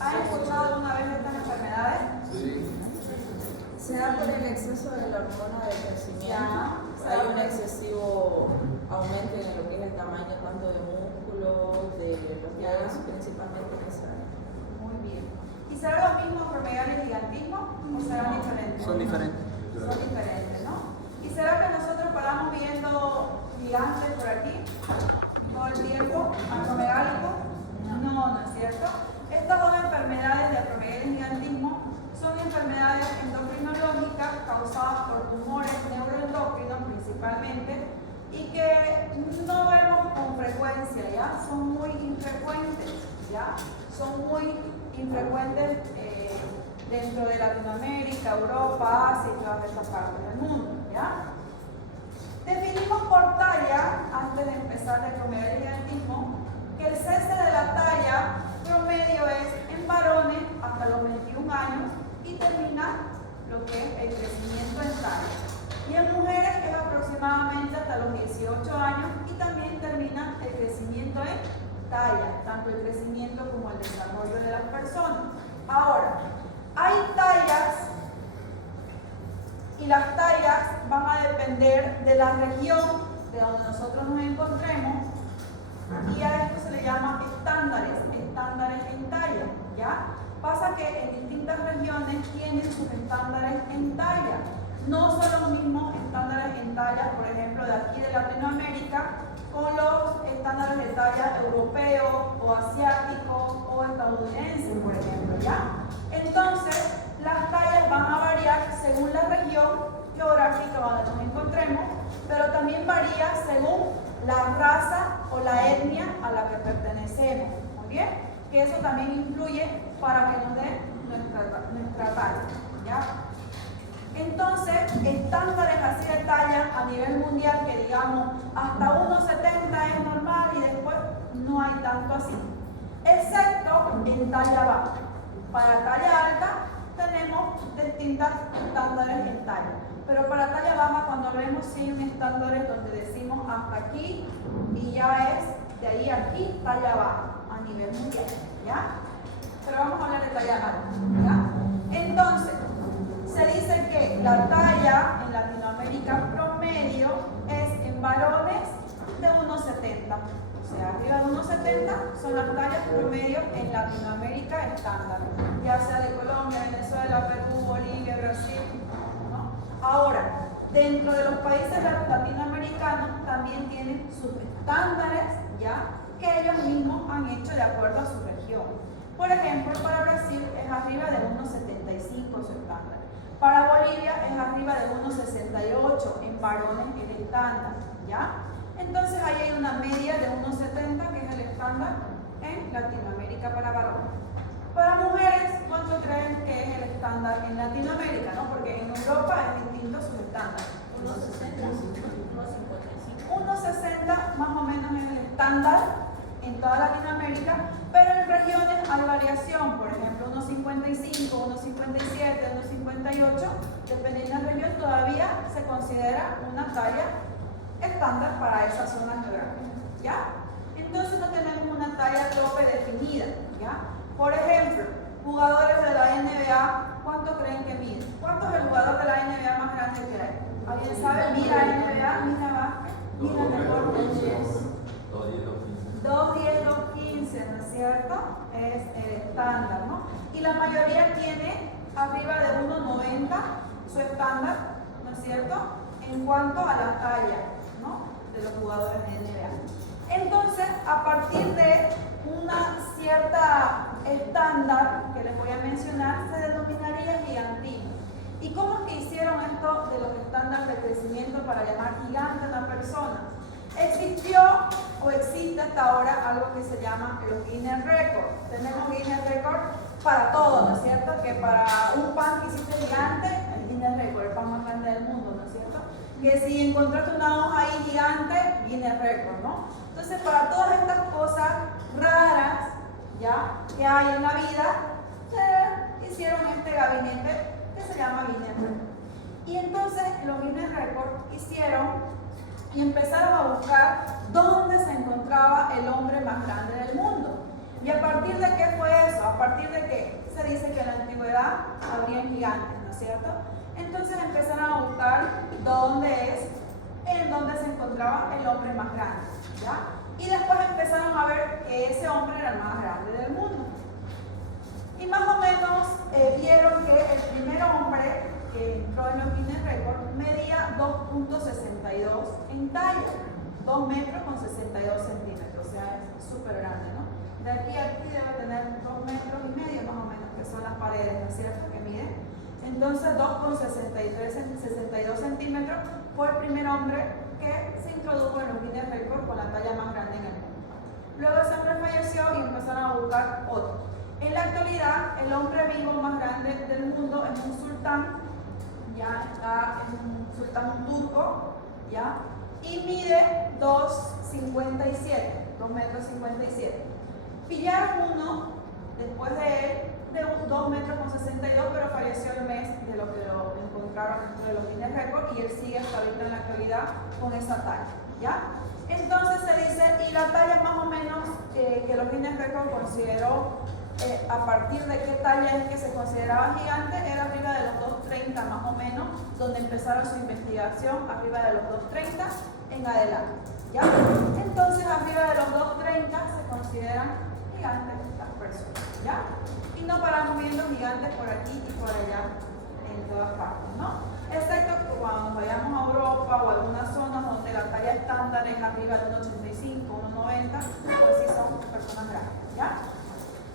¿Han escuchado una vez estas enfermedades? Sí. Se da por el exceso de la hormona de crecimiento. Hay un excesivo aumento en lo que es el tamaño tanto de músculos, de los dedos, principalmente que se dan. Muy bien. ¿Y será lo mismo promegalia y gigantismo o serán diferentes? Son diferentes. Son diferentes, ¿no? ¿Y será que nosotros paramos viendo gigantes por aquí todo el tiempo, acromegálicos? No, no es cierto. Estas dos enfermedades de acromegalia y gigantismo son enfermedades endocrinológicas causadas por tumores neuroendocrinos principalmente y que no vemos con frecuencia, ¿ya? Son muy infrecuentes, ¿ya? Son muy infrecuentes dentro de Latinoamérica, Europa, Asia y todas estas partes del mundo, ¿ya? Definimos por talla, antes de empezar de acromegalia y gigantismo, que el cese de la talla promedio es en varones hasta los 21 años y termina lo que es el crecimiento en talla. Y en mujeres es aproximadamente hasta los 18 años y también termina el crecimiento en talla, tanto el crecimiento como el desarrollo de las personas. Ahora, hay tallas y las tallas van a depender de la región de donde nosotros nos encontremos y a esto se le llama estándares en talla, ¿ya? Pasa que en distintas regiones tienen sus estándares en talla. No son los mismos estándares en talla, por ejemplo, de aquí de Latinoamérica, con los estándares de talla europeos o asiáticos o estadounidenses, por ejemplo, ¿ya? Entonces, las tallas van a variar según la región geográfica donde nos encontremos, pero también varía según la raza o la etnia a la que pertenecemos, ¿muy bien? Que eso también influye para que nos dé nuestra talla, ¿ya? Entonces, estándares así de talla a nivel mundial que digamos hasta 1,70 es normal y después no hay tanto así, excepto en talla baja. Para talla alta tenemos distintos estándares en talla, pero para talla baja cuando hablemos sí hay un estándar donde decimos hasta aquí y ya es de ahí a aquí talla baja a nivel mundial, ¿ya? Pero vamos a hablar de talla alta, ¿ya? Entonces, se dice que la talla en Latinoamérica promedio es en varones de 1,70. O sea, arriba de 1,70 son las tallas promedio en Latinoamérica estándar, ya sea de Colombia, Venezuela, Perú, Bolivia, Brasil, ¿no? Ahora, dentro de los países latinoamericanos también tienen sus estándares, ¿ya? Que ellos mismos han hecho de acuerdo a su región. Por ejemplo, para Brasil es arriba de 1,75 su estándar. Para Bolivia es arriba de 1,68 en varones el estándar, ¿ya? Entonces ahí hay una media de 1,70 que es el estándar en Latinoamérica para varones. Para mujeres, ¿cuánto creen que es el estándar en Latinoamérica? ¿No? Porque en Europa es distinto su estándar. 1,60 más o menos es el estándar en toda Latinoamérica, pero en regiones hay variación, por ejemplo 1,55, 1,57, 1,58, dependiendo de la región todavía se considera una talla estándar para esas zonas geográficas, ¿ya? Entonces no tenemos una talla tope definida, ¿ya? Por ejemplo, jugadores de la NBA, ¿cuánto creen que miden? ¿Cuánto es el jugador de la NBA más grande que hay? ¿Alguien sabe? Mira NBA, mira básquet, mira mejor de 10. 2,10, 2,15, ¿no es cierto? Es el estándar, ¿no? Y la mayoría tiene arriba de 1,90 su estándar, ¿no es cierto? En cuanto a la talla, ¿no? De los jugadores de NBA. Entonces, a partir de una cierta estándar que les voy a mencionar, se denominaría gigantismo. ¿Y cómo es que hicieron esto de los estándares de crecimiento para llamar gigante a una persona? Existió o existe hasta ahora algo que se llama los Guinness Records. Tenemos Guinness Records para todo, ¿no es cierto? Que para un pan que hiciste gigante, el Guinness Record, el pan más grande del mundo, ¿no es cierto? Que si encontraste una hoja ahí gigante, Guinness Record, ¿no? Entonces, para todas estas cosas raras, ¿ya? Que hay en la vida, se hicieron este gabinete que se llama Guinness Record. Y entonces los Guinness Records hicieron y empezaron a buscar dónde se encontraba el hombre más grande del mundo. ¿Y a partir de qué fue eso? A partir de que se dice que en la antigüedad habría gigantes, ¿no es cierto? Entonces empezaron a buscar en dónde se encontraba el hombre más grande, ¿ya? Y después empezaron a ver que ese hombre era el más grande del mundo. Y más o menos vieron que el primer hombre que entró en los Guinness Records medía 2.62 en talla, 2 metros con 62 centímetros, o sea, es súper grande, ¿no? De aquí a aquí debe tener 2 metros y medio más o menos, que son las paredes, ¿no es cierto?, que miden. Entonces 2,62 centímetros fue el primer hombre que se introdujo en los Guinness Records con la talla más grande en el mundo. Luego ese hombre falleció y empezaron a buscar otro. En la actualidad, el hombre vivo más grande del mundo es un sultán, ya está, es un sultán turco, ya, y mide 2,57, 2 metros 57. Pillaron uno después de él de 2 metros con 62, pero falleció el mes de lo que lo encontraron dentro de los Guinness Records y él sigue hasta ahorita en la actualidad con esa talla, ¿ya? Entonces se dice, y la talla más o menos que los Guinness Records consideró, a partir de qué talla es que se consideraba gigante, era arriba de los 2,30 más o menos, donde empezaron su investigación, arriba de los 2,30 en adelante, ¿ya? Entonces arriba de los 2,30 se consideran gigantes las personas, ¿ya? Y no paramos viendo gigantes por aquí y por allá en todas partes, ¿no? Excepto que cuando vayamos a Europa o a algunas zonas donde la talla estándar es arriba de 1,85, 1,90, pues sí son personas grandes, ¿ya?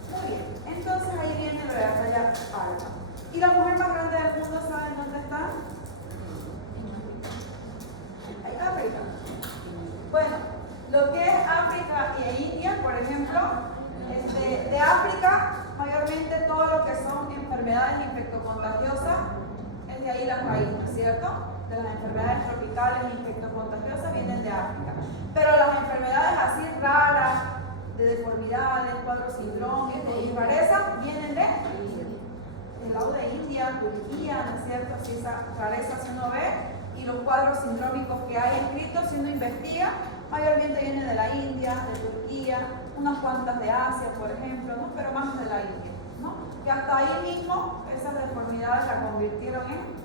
Muy bien, entonces ahí viene lo de la talla alta. ¿Y la mujer más grande del mundo saben dónde está? En África. Bueno, lo que es África y India, por ejemplo, de África, mayormente todo lo que son enfermedades infectocontagiosas, es de ahí la raíz, ¿no es cierto? De las enfermedades tropicales infectocontagiosas vienen de África. Pero las enfermedades así raras, de deformidades, cuadros sindrómicos y rarezas, vienen del lado de India, Turquía, ¿no es cierto? Así esa rareza si uno ve, y los cuadros sindrómicos que hay escritos, si uno investiga, mayormente vienen de la India, de Turquía, unas cuantas de Asia, por ejemplo, ¿no? Pero más de la India, ¿no? Que hasta ahí mismo esas deformidades la convirtieron en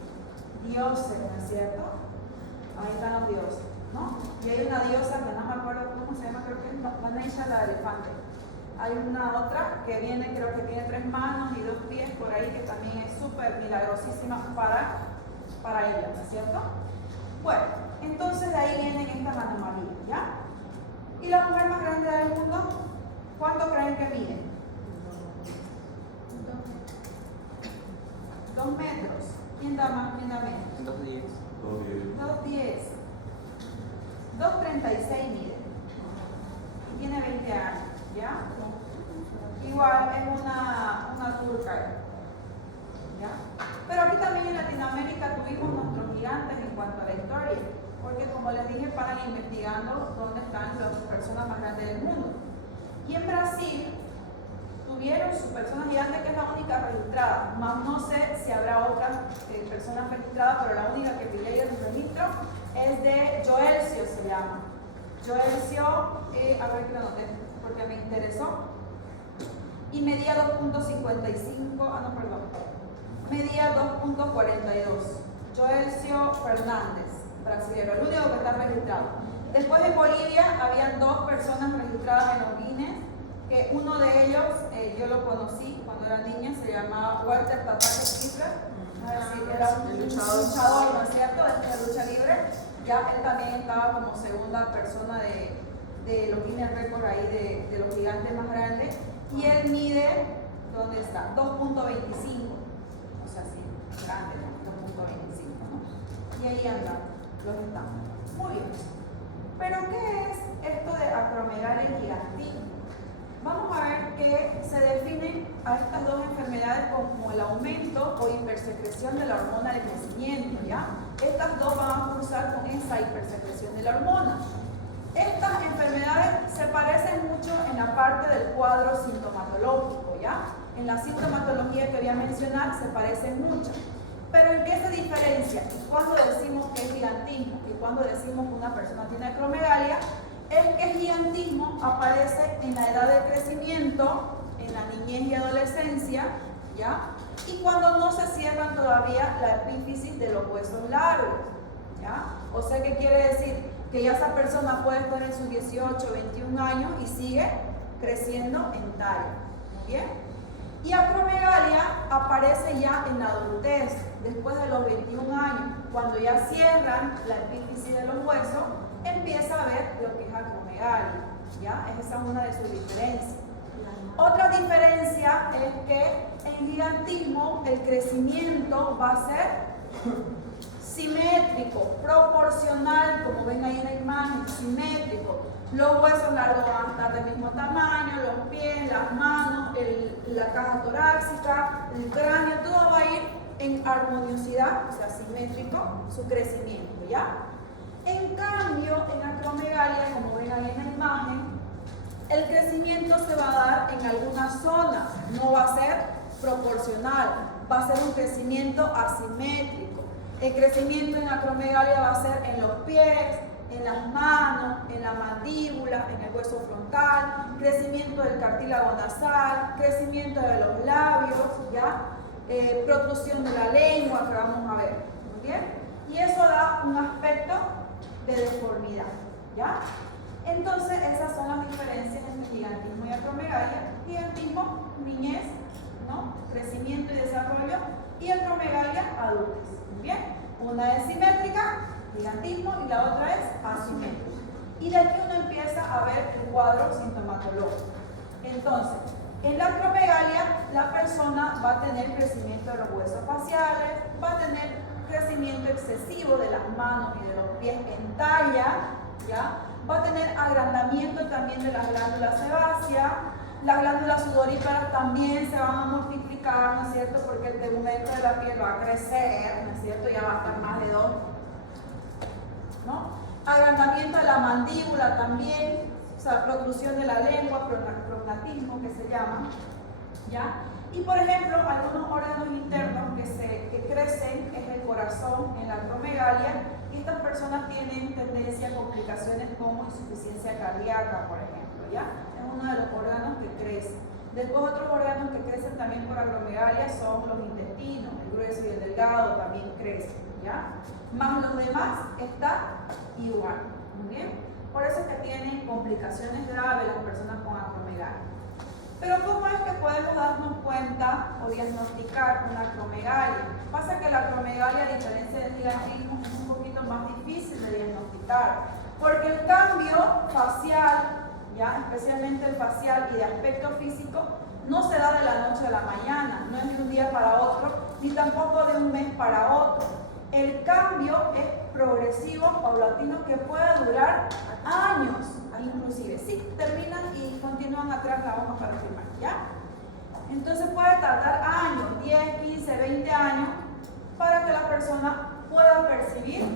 dioses, ¿no es cierto? Ahí están los dioses, ¿no? Y hay una diosa que no me acuerdo cómo se llama, creo que es Ganesha, la elefante. Hay una otra que viene, creo que tiene 3 manos y 2 pies por ahí, que también es súper milagrosísima para ella, ¿no es cierto? Bueno, entonces de ahí vienen estas anomalías, ¿ya? ¿Y la mujer más grande del mundo? ¿Cuánto creen que mide? 2 metros. ¿Quién da más? ¿Quién da menos? 2,10. 2,10. 2,36 mide. Y tiene 20 años, ¿ya? Igual es una turca, ¿ya? Pero aquí también en Latinoamérica tuvimos nuestros gigantes en cuanto a la historia, porque como les dije, paran investigando dónde están las personas más grandes del mundo. Y en Brasil tuvieron su persona gigante, que es la única registrada, más no sé si habrá otras personas registradas, pero la única que pillé en el registro es de Joelcio, se llama. Joelcio, a ver que lo anoté, porque me interesó, y medía 2.55, medía 2.42. Joelcio Fernández, brasileño, el único que está registrado. Después en Bolivia habían 2 personas registradas en los Guinness, que uno de ellos yo lo conocí cuando era niña, se llamaba Walter Tataque Schiffer, era un luchador, ¿no es cierto?, de lucha libre. Ya él también estaba como segunda persona de los Guinness Records ahí, de los gigantes más grandes, y él mide, ¿dónde está? 2.25, o sea, sí, grande, 2.25, ¿no? Y ahí andan los estándares. Muy bien. Pero ¿qué es esto de acromegalia y gigantismo? Vamos a ver que se definen a estas 2 enfermedades como el aumento o hipersecreción de la hormona del crecimiento, ¿ya? Estas 2 van a cursar con esa hipersecreción de la hormona. Estas enfermedades se parecen mucho en la parte del cuadro sintomatológico, ¿ya? En la sintomatología que voy a mencionar se parecen mucho. Pero ¿en qué se diferencia? Y cuando decimos que es gigantismo y cuando decimos que una persona tiene acromegalia, es que el gigantismo aparece en la edad de crecimiento, en la niñez y adolescencia, ¿ya? Y cuando no se cierran todavía la epífisis de los huesos largos, ¿ya? O sea, ¿qué quiere decir? Que ya esa persona puede estar en sus 18, 21 años y sigue creciendo en talla, ¿bien? Y acromegalia aparece ya en la adultez, después de los 21 años, cuando ya cierran la epífisis de los huesos, empieza a ver lo que es acromegalia, ¿ya? Esa es una de sus diferencias. Otra diferencia es que en gigantismo el crecimiento va a ser simétrico, proporcional, como ven ahí en la imagen, simétrico. Los huesos largos van a estar del mismo tamaño, los pies, las manos, la caja torácica, el cráneo, todo va a ir en armoniosidad, o sea, simétrico, su crecimiento, ¿ya? En cambio, en acromegalia, como ven ahí en la imagen, el crecimiento se va a dar en algunas zonas, no va a ser proporcional, va a ser un crecimiento asimétrico. El crecimiento en acromegalia va a ser en los pies, en las manos, en la mandíbula, en el hueso frontal, crecimiento del cartílago nasal, crecimiento de los labios, ¿ya? Protrusión de la lengua, que vamos a ver, ¿muy bien? Y eso da un aspecto de deformidad, ¿ya? Entonces, esas son las diferencias entre gigantismo y acromegalia. Gigantismo, niñez, ¿no? Crecimiento y desarrollo, y acromegalia, adultez. Muy bien, una es simétrica, gigantismo, y la otra es asimétrica. Y de aquí uno empieza a ver el cuadro sintomatológico. Entonces, en la acromegalia, la persona va a tener crecimiento de los huesos faciales, va a tener crecimiento excesivo de las manos y de los pies en talla, ¿ya? Va a tener agrandamiento también de las glándulas sebáceas, las glándulas sudoríparas también se van a multiplicar, ¿no es cierto? Porque el tegumento de la piel va a crecer, ¿no es cierto? Ya va a estar más de 2, ¿no? Agrandamiento de la mandíbula también, o sea, protrusión de la lengua, prognatismo que se llama, ¿ya? Y por ejemplo, algunos órganos internos que crecen es el corazón en la acromegalia, y estas personas tienen tendencia a complicaciones como insuficiencia cardíaca, por ejemplo, ¿ya? Es uno de los órganos que crece. Después otros órganos que crecen también por acromegalia son los intestinos, el grueso y el delgado también crecen, ¿ya? Más los demás está igual, ¿muy bien? Por eso es que tienen complicaciones graves las personas con acromegalia. Pero ¿cómo es que podemos darnos cuenta o diagnosticar una acromegalia? Pasa que la acromegalia, a diferencia del gigantismo, es un poquito más difícil de diagnosticar, porque el cambio facial, ¿ya? Especialmente el facial y de aspecto físico, no se da de la noche a la mañana, no es de un día para otro, ni tampoco de un mes para otro. El cambio es progresivo, paulatino, que puede durar años, inclusive. Sí, terminan y continúan atrás la hoja para firmar, ¿ya? Entonces puede tardar años, 10, 15, 20 años, para que la persona pueda percibir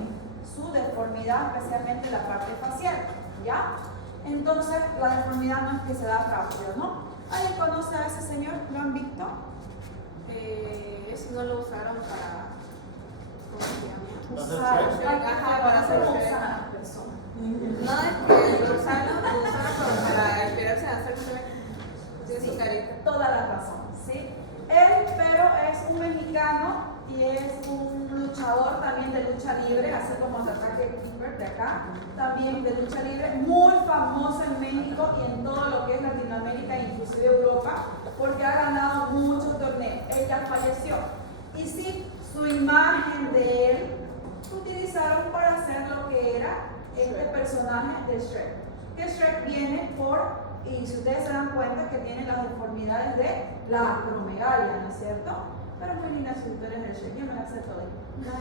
su deformidad, especialmente la parte facial, ¿ya? Entonces, la deformidad no es que se da rápido, ¿no? ¿Alguien conoce a ese señor? ¿Lo han visto? Eso no lo usaron para... ¿Cómo se llama? Para hacer usar a las personas. No, es que lo usaron para inspirarse a hacer su carita. Toda la razón, ¿sí? Él, pero es un mexicano y es un luchador también de lucha libre, así como Ataque Kimber de acá, también de lucha libre, muy famoso en México y en todo lo que es Latinoamérica e inclusive Europa, porque ha ganado muchos torneos. Él ya falleció. Y sí, su imagen de él utilizaron para hacer lo que era este personaje de Shrek. Que Shrek viene por, y si ustedes se dan cuenta, que tiene las deformidades de la acromegalia, ¿no es cierto? Pero muy lindas sus historias de Shrek, yo me las sé todas.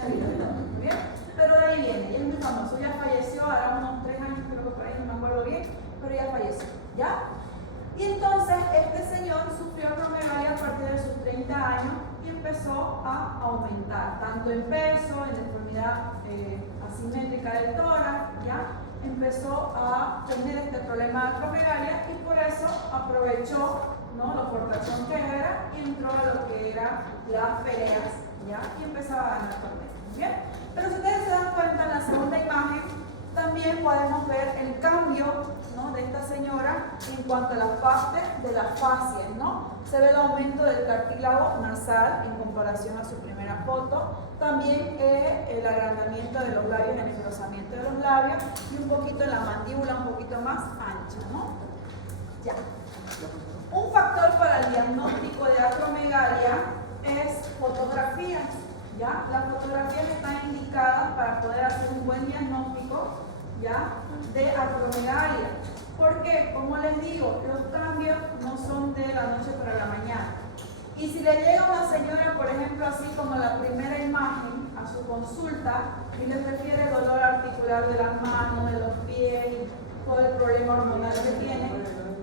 ¿Muy bien? Pero de ahí viene, y es muy famoso, ya falleció, hará unos 3 años, creo que por ahí, no me acuerdo bien, pero ya falleció, ¿ya? Y entonces este señor sufrió acromegalia a partir de sus 30 años y empezó a aumentar, tanto en peso, en deformidad asimétrica del tórax, ¿ya? Empezó a tener este problema de acromegalia y por eso aprovechó, ¿no?, lo fortachón que era y entró a lo que eran las peleas, ¿ya? Y empezaba a ganar torneos, ¿bien? Pero si ustedes se dan cuenta en la segunda imagen, También podemos ver el cambio, ¿no?, de esta señora en cuanto a la parte de las fascias, ¿no? Se ve el aumento del cartílago nasal en comparación a su primera foto. También el agrandamiento de los labios, el engrosamiento de los labios y un poquito en la mandíbula, un poquito más ancha, ¿no? Ya. Un factor para el diagnóstico de acromegalia es fotografías. ¿Ya? Las fotografías están indicadas para poder hacer un buen diagnóstico, ¿ya?, de acromegalia. Porque, como les digo, los cambios no son de la noche para la mañana. Y si le llega una señora, por ejemplo, así como la primera imagen a su consulta y le refiere dolor articular de las manos, de los pies y todo el problema hormonal que tiene,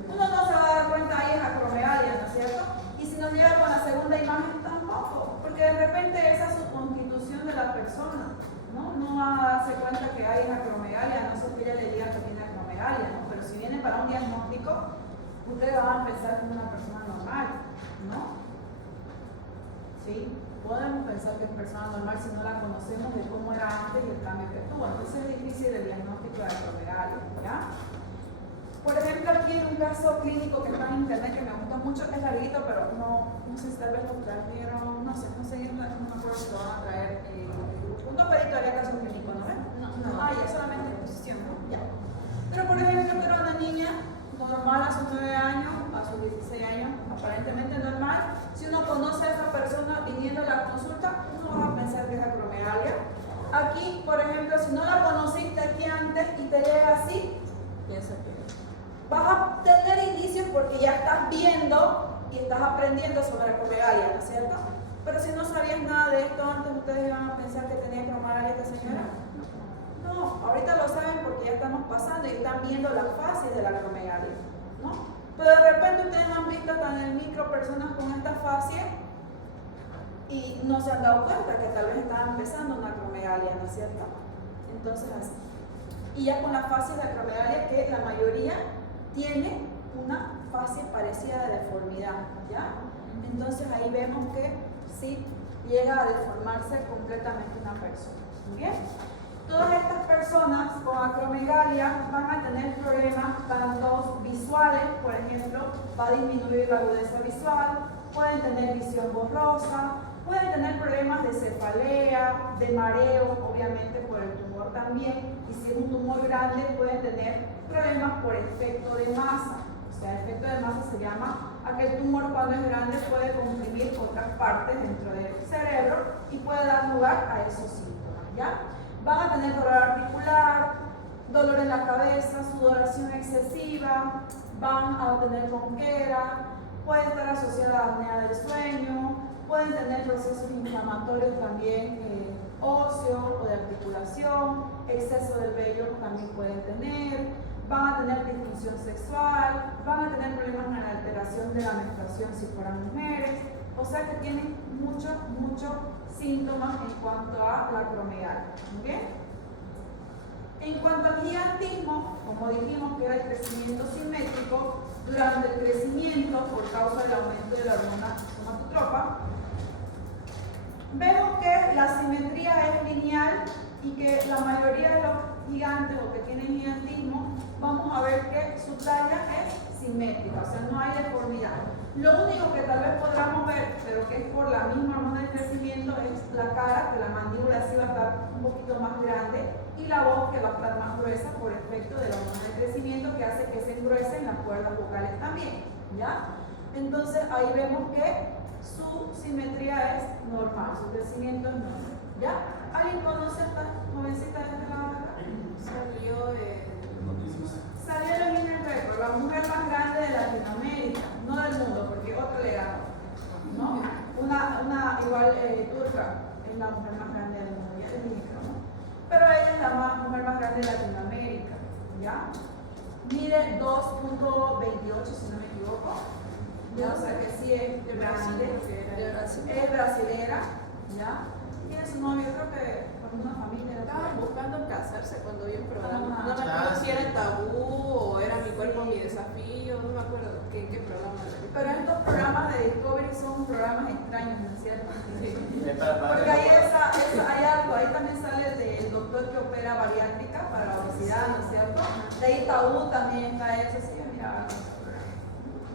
uno no se va a dar cuenta ahí es acromegalia, ¿no es cierto? Y si nos llega con la segunda imagen, tampoco, porque de repente esa es su constitución de la persona, ¿no? No va a darse cuenta que hay acromegalia, a no ser que ella le diga que tiene acromegalia, ¿no? Pero si viene para un diagnóstico, ustedes van a pensar que es una persona normal, ¿no? ¿Sí? Podemos pensar que es persona normal si no la conocemos de cómo era antes y el cambio que tuvo. Entonces es difícil el diagnóstico de acromegalia, ¿ya? Por ejemplo, aquí hay un caso clínico que está en internet que me gusta mucho, es larguito, pero no sé si tal vez lo trajeron, no me acuerdo si lo van a traer. Un perito haría caso clínico, ¿no ven? No. Ya solamente exposición, ¿no? Ya. Pero por ejemplo, era una niña normal a sus 9 años, a sus 16 años, aparentemente normal. Si uno conoce a esa persona viniendo a la consulta, uno va a pensar que es acromegalia. Aquí, por ejemplo, si no la conociste aquí antes y te llega así, piensa que vas a tener indicios porque ya estás viendo y estás aprendiendo sobre acromegalia, ¿no es cierto? Pero si no sabías nada de esto antes, ¿ustedes iban a pensar que tenía acromegalia esta señora? No, ahorita lo saben porque ya estamos pasando y están viendo las fases de la acromegalia, ¿no? Pero de repente ustedes han visto tan en el micro personas con esta fase y no se han dado cuenta que tal vez estaban empezando una acromegalia, ¿no es cierto? Entonces así. Y ya con la fase de acromegalia que la mayoría tiene una fase parecida de deformidad, ¿ya? Entonces ahí vemos que sí llega a deformarse completamente una persona. ¿Bien? Todas estas personas con acromegalia van a tener problemas tanto visuales, por ejemplo, va a disminuir la agudeza visual, pueden tener visión borrosa, pueden tener problemas de cefalea, de mareo, obviamente por el tumor también, y si es un tumor grande pueden tener problemas por efecto de masa. O sea, el efecto de masa se llama aquel tumor cuando es grande puede comprimir otras partes dentro del cerebro y puede dar lugar a esos síntomas, ¿ya? Van a tener dolor articular, dolor en la cabeza, sudoración excesiva, van a tener ronquera, puede estar asociada a apnea del sueño, pueden tener procesos inflamatorios también óseos o de articulación, exceso del vello también pueden tener, van a tener disfunción sexual, van a tener problemas en la alteración de la menstruación si fueran mujeres, o sea que tienen muchos síntomas en cuanto a la acromegalia. ¿Bien? En cuanto al gigantismo, como dijimos que era el crecimiento simétrico, durante el crecimiento, por causa del aumento de la hormona somatotropa, vemos que la simetría es lineal y que la mayoría de los gigantes o que tienen gigantismo, vamos a ver que su talla es simétrica, o sea, no hay deformidad. Lo único que tal vez podamos ver, pero que es por la misma hormona del crecimiento, es la cara, que la mandíbula sí va a estar un poquito más grande y la voz que va a estar más gruesa por efecto de la hormona del crecimiento que hace que se engruesen las cuerdas vocales también, ¿ya? Entonces ahí vemos que su simetría es normal, su crecimiento es normal, ¿ya? ¿Alguien conoce a esta jovencita de este lado acá? Salió de noticias. Salió en Guinness Record, la mujer más grande de Latinoamérica, no del mundo, porque otra le ganó, ¿no? Una igual turca es la mujer más grande del mundo, ya les dije, ¿no? Pero ella es la mujer más grande de Latinoamérica, ¿ya? Mide 2.28 si no me equivoco, ¿ya? O sea que sí es grande, es brasilera, ¿ya? Tiene su novio, creo que con una familia. Estaban buscando casarse cuando vi un programa. Ah, No me acuerdo si era el tabú o era mi cuerpo, mi desafío, no me acuerdo qué programa era. Pero estos programas de Discovery son programas extraños, ¿no es cierto? Sí. Porque hay algo, ahí también sale el doctor que opera bariátrica para la obesidad. esta U también está eso, sí, mira.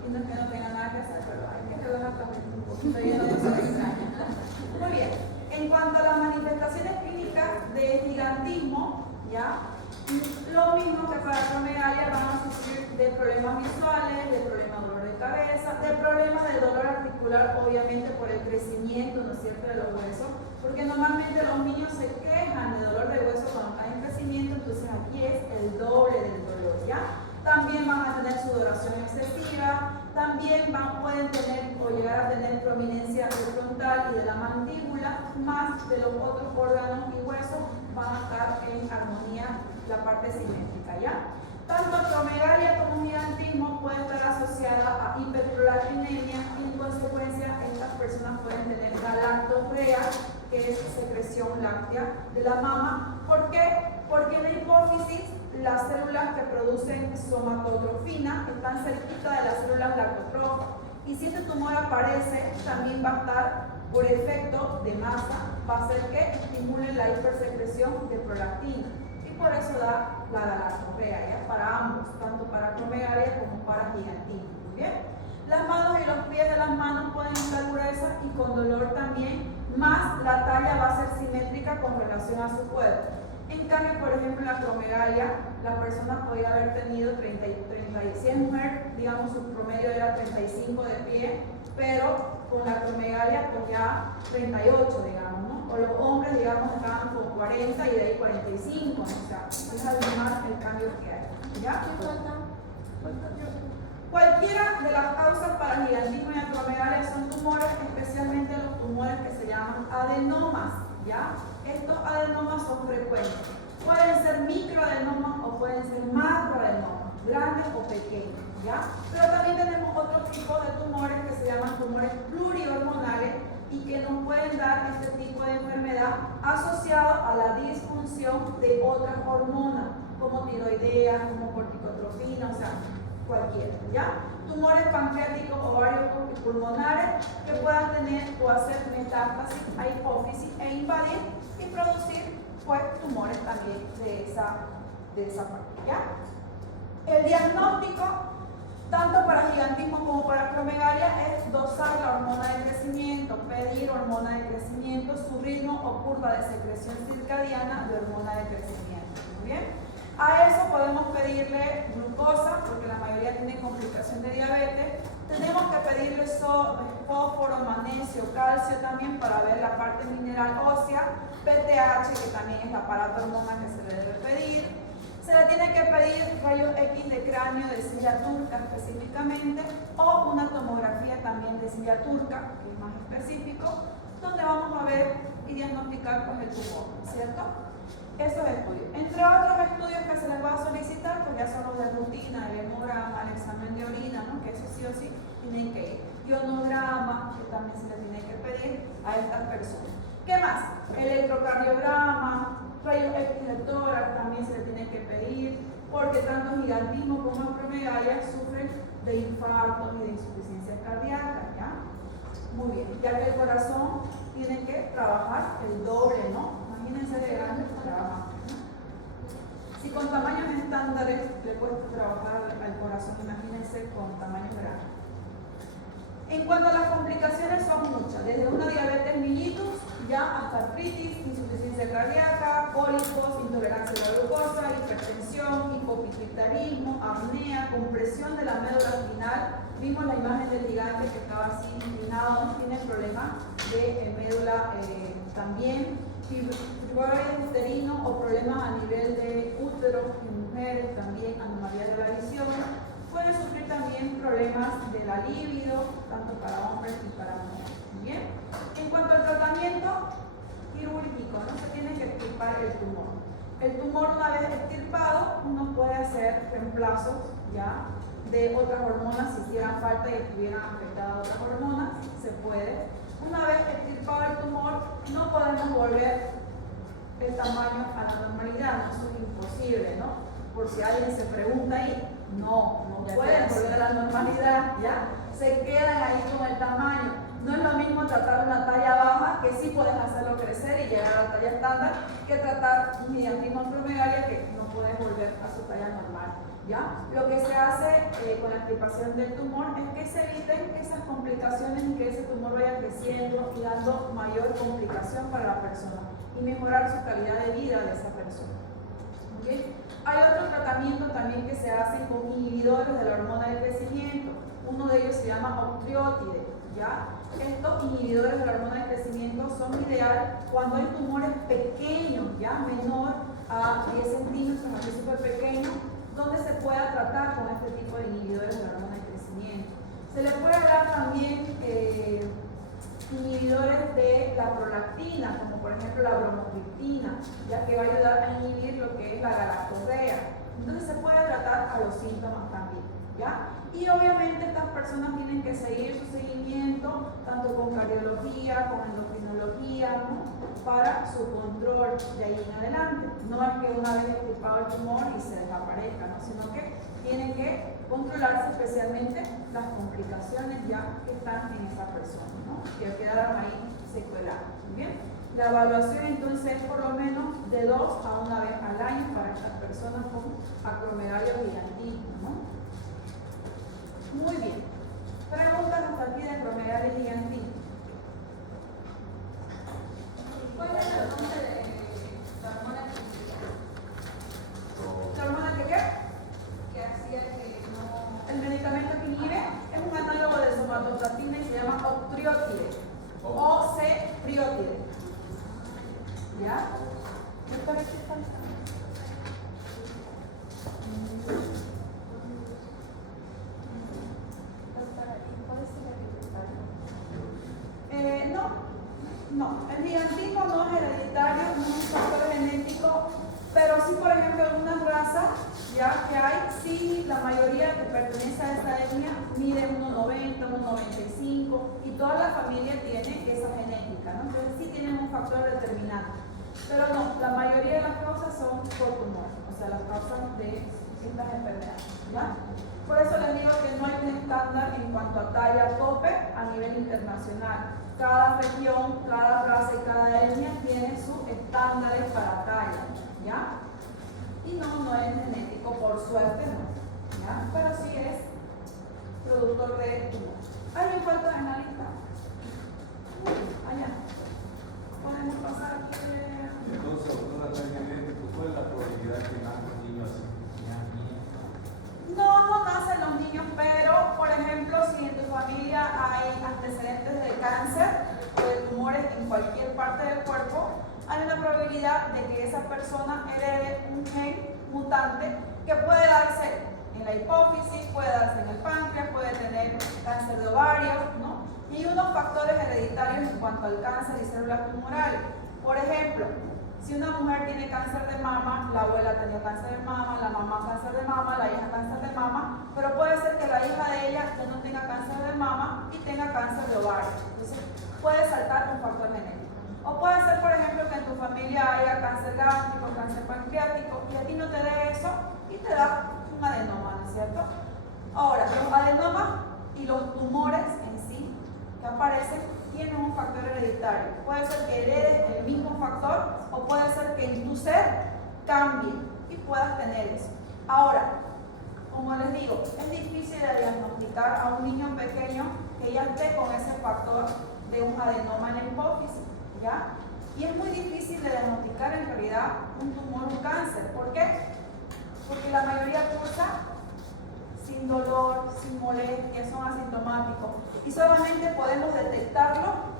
Y no es que no tenga nada que hacer, pero hay que relajar también un poquito y no se extraña. Muy bien. En cuanto a las manifestaciones clínicas de gigantismo, ¿ya? Lo mismo que para acromegalia van a sufrir de problemas visuales, de problemas de dolor de cabeza, de problemas de dolor articular, obviamente por el crecimiento, ¿no es cierto?, de los huesos, porque normalmente los niños se quejan de dolor de hueso cuando están en crecimiento, entonces aquí es el doble del dolor, ¿ya? También van a tener sudoración excesiva, también pueden tener o llegar a tener prominencia del frontal y de la mandíbula, más de los otros órganos y huesos van a estar en armonía la parte simétrica, ¿ya? Tanto acromegalia como gigantismo puede estar asociada a hiperprolactinemia y en consecuencia estas personas pueden tener galactorrea, que es secreción láctea de la mama. ¿Por qué? Porque en la hipófisis las células que producen somatotrofina están cerquita de las células lactotrofas. Y si este tumor aparece, también va a estar por efecto de masa, va a hacer que estimule la hipersecreción de prolactina. Y por eso da la galactorrea, ¿ya? Para ambos, tanto para acromegalia como para gigantismo. ¿Muy bien? Las manos y los pies de las manos pueden estar gruesas y con dolor también, más la talla va a ser simétrica con relación a su cuerpo. En cambio, por ejemplo, en la acromegalia, la persona podía haber tenido 30, si es mujer, digamos, su promedio era 35 de pie, pero con la acromegalia, pues ya 38, digamos, ¿no? O los hombres, digamos, estaban con 40 y de ahí 45, ¿no? O sea, es además el cambio que hay, ¿ya? ¿Qué falta? Cualquiera de las causas para gigantismo y acromegalia son tumores, especialmente los tumores que se llaman adenomas, ¿ya? Estos adenomas son frecuentes. Pueden ser microadenomas o pueden ser macroadenomas, grandes o pequeños, ¿ya? Pero también tenemos otro tipo de tumores que se llaman tumores plurihormonales y que nos pueden dar este tipo de enfermedad asociada a la disfunción de otras hormonas, como tiroidea, como corticotrofina, o sea, cualquiera, ¿ya? Tumores pancreáticos, ovarios y pulmonares que puedan tener o hacer metástasis a hipófisis e invadir y producir, pues, tumores también de esa parte, ¿ya? El diagnóstico, tanto para gigantismo como para acromegalia, es dosar la hormona de crecimiento, pedir hormona de crecimiento, su ritmo o curva de secreción circadiana de hormona de crecimiento, ¿muy bien? A eso podemos pedirle glucosa, porque la mayoría tienen complicación de diabetes. Tenemos que pedirle fósforo, magnesio, calcio también para ver la parte mineral ósea, PTH, que también es la aparato hormona que se le debe pedir. Se le tiene que pedir rayos X de cráneo de silla turca específicamente, o una tomografía también de silla turca, que es más específico, donde vamos a ver y diagnosticar, pues, el tumor, ¿cierto? Esos estudios. Entre otros estudios que se les va a solicitar, pues ya son los de rutina, el hemograma, el examen de orina, ¿no? Que eso sí o sí tienen que ir. Ionograma, que también se le tiene que pedir a estas personas. ¿Qué más? Electrocardiograma, rayos X de tórax también se le tiene que pedir, porque tanto gigantismo como acromegalia sufren de infartos y de insuficiencia cardíaca, ¿ya? Muy bien, ya que el corazón tiene que trabajar el doble, ¿no? Imagínense de grande trabajar. Si con tamaños estándares le cuesta trabajar al corazón, imagínense con tamaños grandes. En cuanto a las complicaciones, son muchas, desde una diabetes mellitus ya hasta artritis, insuficiencia cardíaca, pólipos, intolerancia a la glucosa, hipertensión, hipopituitarismo, apnea, compresión de la médula espinal. Vimos la imagen del gigante que estaba así inclinado, tiene problemas de médula también, fibroide uterino o problemas a nivel de útero en mujeres, también anomalías de la visión. Pueden sufrir también problemas de la libido, tanto para hombres y para mujeres. ¿Bien? En cuanto al tratamiento quirúrgico, no se tiene que extirpar el tumor. El tumor, una vez extirpado, uno puede hacer reemplazos ya de otras hormonas si hicieran falta y estuvieran afectadas otras hormonas, se puede. Una vez extirpado el tumor, no podemos volver el tamaño a la normalidad, no, eso es imposible, ¿no? Por si alguien se pregunta ahí, no pueden volver a la normalidad, ¿ya? Se quedan ahí con el tamaño. No es lo mismo tratar una talla baja, que sí puedes hacerlo crecer y llegar a la talla estándar, que tratar un gigantismo acromegalia que no puedes volver a su talla normal. ¿ya? Lo que se hace con la extirpación del tumor es que se eviten esas complicaciones y que ese tumor vaya creciendo y dando mayor complicación para la persona y mejorar su calidad de vida de esa persona. ¿Okay? Hay otro tratamiento también que se hace con inhibidores de la hormona del crecimiento. Uno de ellos se llama octreotide, ¿ya? Estos inhibidores de la hormona del crecimiento son ideal cuando hay tumores pequeños, ya menor a 10 centímetros, así súper pequeños, donde se pueda tratar con este tipo de inhibidores de la hormona del crecimiento. Se le puede dar también inhibidores de la prolactina, como por ejemplo la bromocriptina, ya que va a ayudar a inhibir lo que es la galactorrea. Entonces se puede tratar a los síntomas también, ¿ya? Y obviamente estas personas tienen que seguir su seguimiento, tanto con cardiología, con endocrinología, ¿no? Para su control de ahí en adelante. No es que una vez extirpado el tumor y se desaparezca, ¿no? Sino que tienen que controlarse especialmente las complicaciones ya que están en esa persona, ¿no? Que quedaron ahí secueladas. Bien, la evaluación entonces es por lo menos de 2 a 1 vez al año para estas personas con acromegalia gigantismo, ¿no? Muy bien. Preguntas hasta aquí de acromegalia gigantismo. ¿Cuál es el nombre de la hormona ¿La hormona que qué? que hacía que no... El medicamento que inhibe es un análogo de somatostatina y se llama octreotide o cetriotide. ¿Ya? ¿Esto es qué falta? No, el gigantismo no es hereditario, no es un factor genético, pero sí, por ejemplo, algunas razas ya que hay, sí, la mayoría que pertenece a esta etnia mide 1,90, 1,95 y toda la familia tiene esa genética, ¿no? Entonces sí tienen un factor determinante, pero no, la mayoría de las causas son por tumor, o sea, las causas de estas enfermedades, ¿ya? Por eso les digo que no hay un estándar en cuanto a talla tope a nivel internacional. Cada región, cada raza y cada etnia tiene sus estándares para talla, ¿ya? Y no es genético, por suerte no, ¿ya? Pero sí es productor de tumor. ¿Alguien falta en la lista? Allá. Podemos pasar aquí. Entonces, doctora, genético, ¿cuál es la probabilidad que nazcan niños así? No nacen los niños, pero por ejemplo, si en tu familia hay antecedentes de cáncer o de tumores en cualquier parte del cuerpo, hay una probabilidad de que esa persona herede un gen mutante que puede darse en la hipófisis, puede darse en el páncreas, puede tener cáncer de ovario, ¿no? Y hay unos factores hereditarios en cuanto al cáncer y células tumorales. Por ejemplo, si una mujer tiene cáncer de mama, la abuela tenía cáncer de mama, la mamá cáncer de mama, la hija cáncer de mama, pero puede ser que la hija de ella ya no tenga cáncer de mama y tenga cáncer de ovario. Entonces puede saltar un factor genético. O puede ser, por ejemplo, que en tu familia haya cáncer gástrico, cáncer pancreático y a ti no te dé eso y te da un adenoma, ¿no es cierto? Ahora, los adenomas y los tumores en sí que aparecen tienen un factor hereditario. Puede ser que heredes el mismo factor o puede ser que en tu ser cambie y puedas tener eso. Ahora, como les digo, es difícil de diagnosticar a un niño pequeño que ya esté con ese factor de un adenoma en la hipófisis, ¿ya? Y es muy difícil de diagnosticar en realidad un tumor, un cáncer. ¿Por qué? Porque la mayoría cursa sin dolor, sin molestia, son asintomáticos. Y solamente podemos detectarlo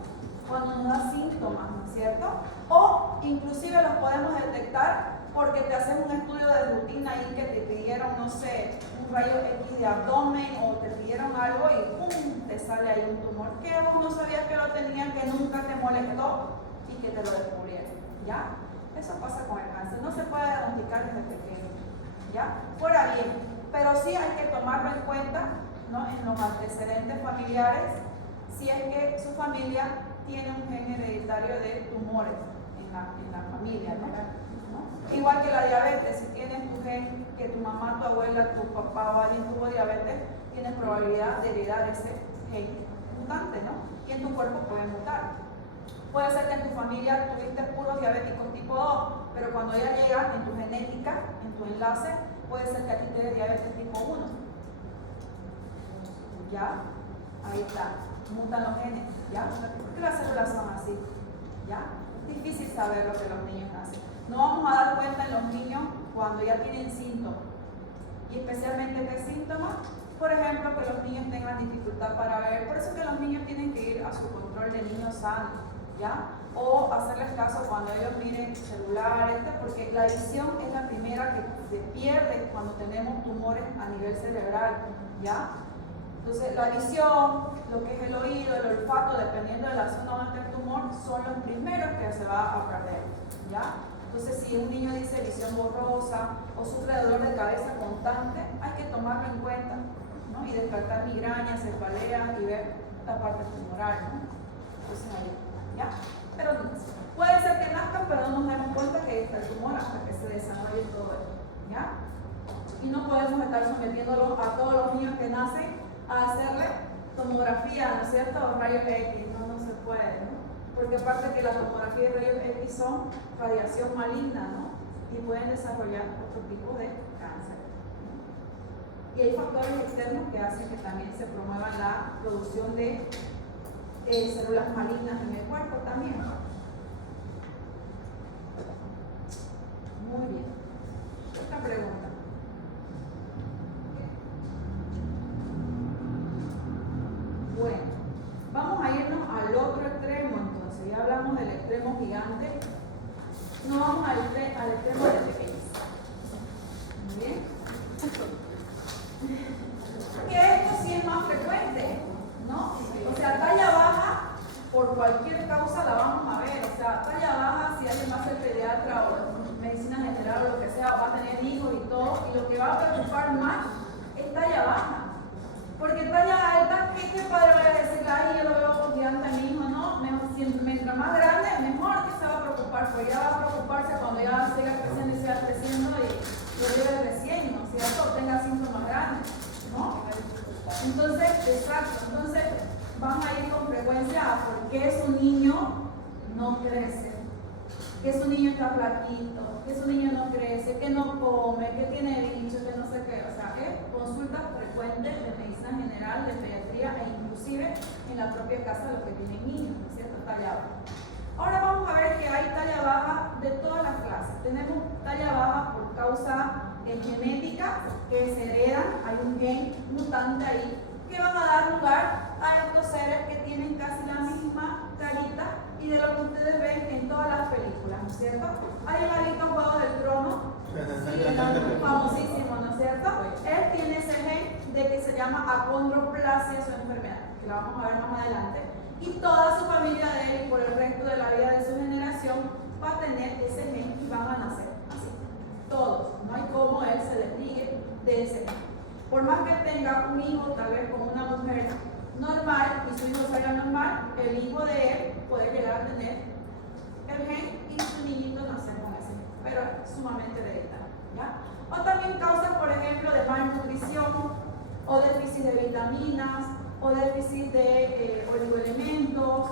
cuando nos da síntomas, ¿no es cierto? O inclusive los podemos detectar porque te hacen un estudio de rutina ahí que te pidieron, no sé, un rayo X de abdomen o te pidieron algo y ¡pum! Te sale ahí un tumor que vos no sabías que lo tenías, que nunca te molestó y que te lo descubrieron, ¿ya? Eso pasa con el cáncer, no se puede diagnosticar desde pequeño, ¿ya? Fuera bien. Pero sí hay que tomarlo en cuenta, ¿no? En los antecedentes familiares, si es que su familia tiene un gen hereditario de tumores en la familia, ¿no? Igual que la diabetes, si tienes tu gen, que tu mamá, tu abuela, tu papá o alguien tuvo diabetes, tienes probabilidad de heredar ese gen mutante, ¿no? Y en tu cuerpo puede mutar. Puede ser que en tu familia tuviste puros diabéticos tipo 2, pero cuando ya llega en tu genética, en tu enlace, puede ser que a ti te dé diabetes tipo 1. ¿Ya? Ahí está, mutan los genes. ¿Ya? Porque las células son así. ¿Ya? Es difícil saber lo que los niños hacen. No vamos a dar cuenta en los niños cuando ya tienen síntomas. Y especialmente qué síntomas. Por ejemplo, que los niños tengan dificultad para ver. Por eso que los niños tienen que ir a su control de niños sanos. ¿Ya? O hacerles caso cuando ellos miren celulares, porque la visión es la primera que se pierde cuando tenemos tumores a nivel cerebral. ¿Ya? Entonces, la visión, lo que es el oído, el olfato, dependiendo de la zona donde está el tumor, son los primeros que se va a perder. ¿Ya? Entonces, si un niño dice visión borrosa o sufre de dolor de cabeza constante, hay que tomarlo en cuenta, ¿no? Y descartar migrañas, cefaleas y ver la parte tumoral, ¿no? Entonces, ahí, ¿ya? Pero puede ser que nazcan, pero no nos demos cuenta que ahí está el tumor hasta que se desarrolle todo esto, ¿ya? Y no podemos estar sometiéndolos a todos los niños que nacen a hacerle tomografía, ¿no es cierto? O rayos X, no se puede, ¿no? Porque aparte que la tomografía y rayos X son radiación maligna, ¿no? Y pueden desarrollar otro tipo de cáncer, ¿no? Y hay factores externos que hacen que también se promueva la producción de células malignas en el cuerpo también. Muy bien. Otra pregunta. Bueno, vamos a irnos al otro extremo entonces. Ya hablamos del extremo gigante. No vamos al extremo de pequeños. Muy bien. Que esto sí es más frecuente, ¿no? O sea, talla baja, por cualquier causa la vamos a ver. O sea, talla baja, si alguien va a ser pediatra o medicina general o lo que sea, va a tener hijos y todo. Y lo que va a preocupar más es talla baja. Porque talla alta, ¿qué padre va a decir? Ay, yo lo veo con gigante a mi hijo, ¿no? Mientras más grande, mejor que se va a preocupar. Porque ya va a preocuparse cuando ya siga creciendo y siga creciendo y lo lleve recién, ¿no es cierto? Tenga síntomas grandes, ¿no? Entonces, exacto. Entonces, van a ir con frecuencia a por qué su niño no crece, que su niño está flaquito, que su niño no crece, que no come, que tiene bichos, que no sé qué. O sea, consultas frecuentes de medicina general, de pediatría e inclusive en la propia casa de los que tienen niños, ¿no es cierto? Talla baja. Ahora vamos a ver que hay talla baja de todas las clases. Tenemos talla baja por causa genética, que se heredan, hay un gen mutante ahí, que van a dar lugar a estos seres que tienen casi la misma carita y de lo que ustedes ven en todas las películas, ¿no es cierto? Hay un alito Juego del Trono, sí, famosísimo, ¿no es cierto? Él tiene ese gen de que se llama acondroplasia, su enfermedad, que la vamos a ver más adelante, y toda su familia de él y por el resto de la vida de su generación va a tener ese gen y van a nacer así, todos, no hay cómo él se desligue de ese gen. Por más que tenga un hijo, tal vez con una mujer normal y su hijo salga normal, el hijo de él puede llegar a tener el gen y su niñito nacer con ese gen, pero es sumamente hereditario, ¿ya? O también causas, por ejemplo, de malnutrición o déficit de vitaminas o déficit de oligoelementos,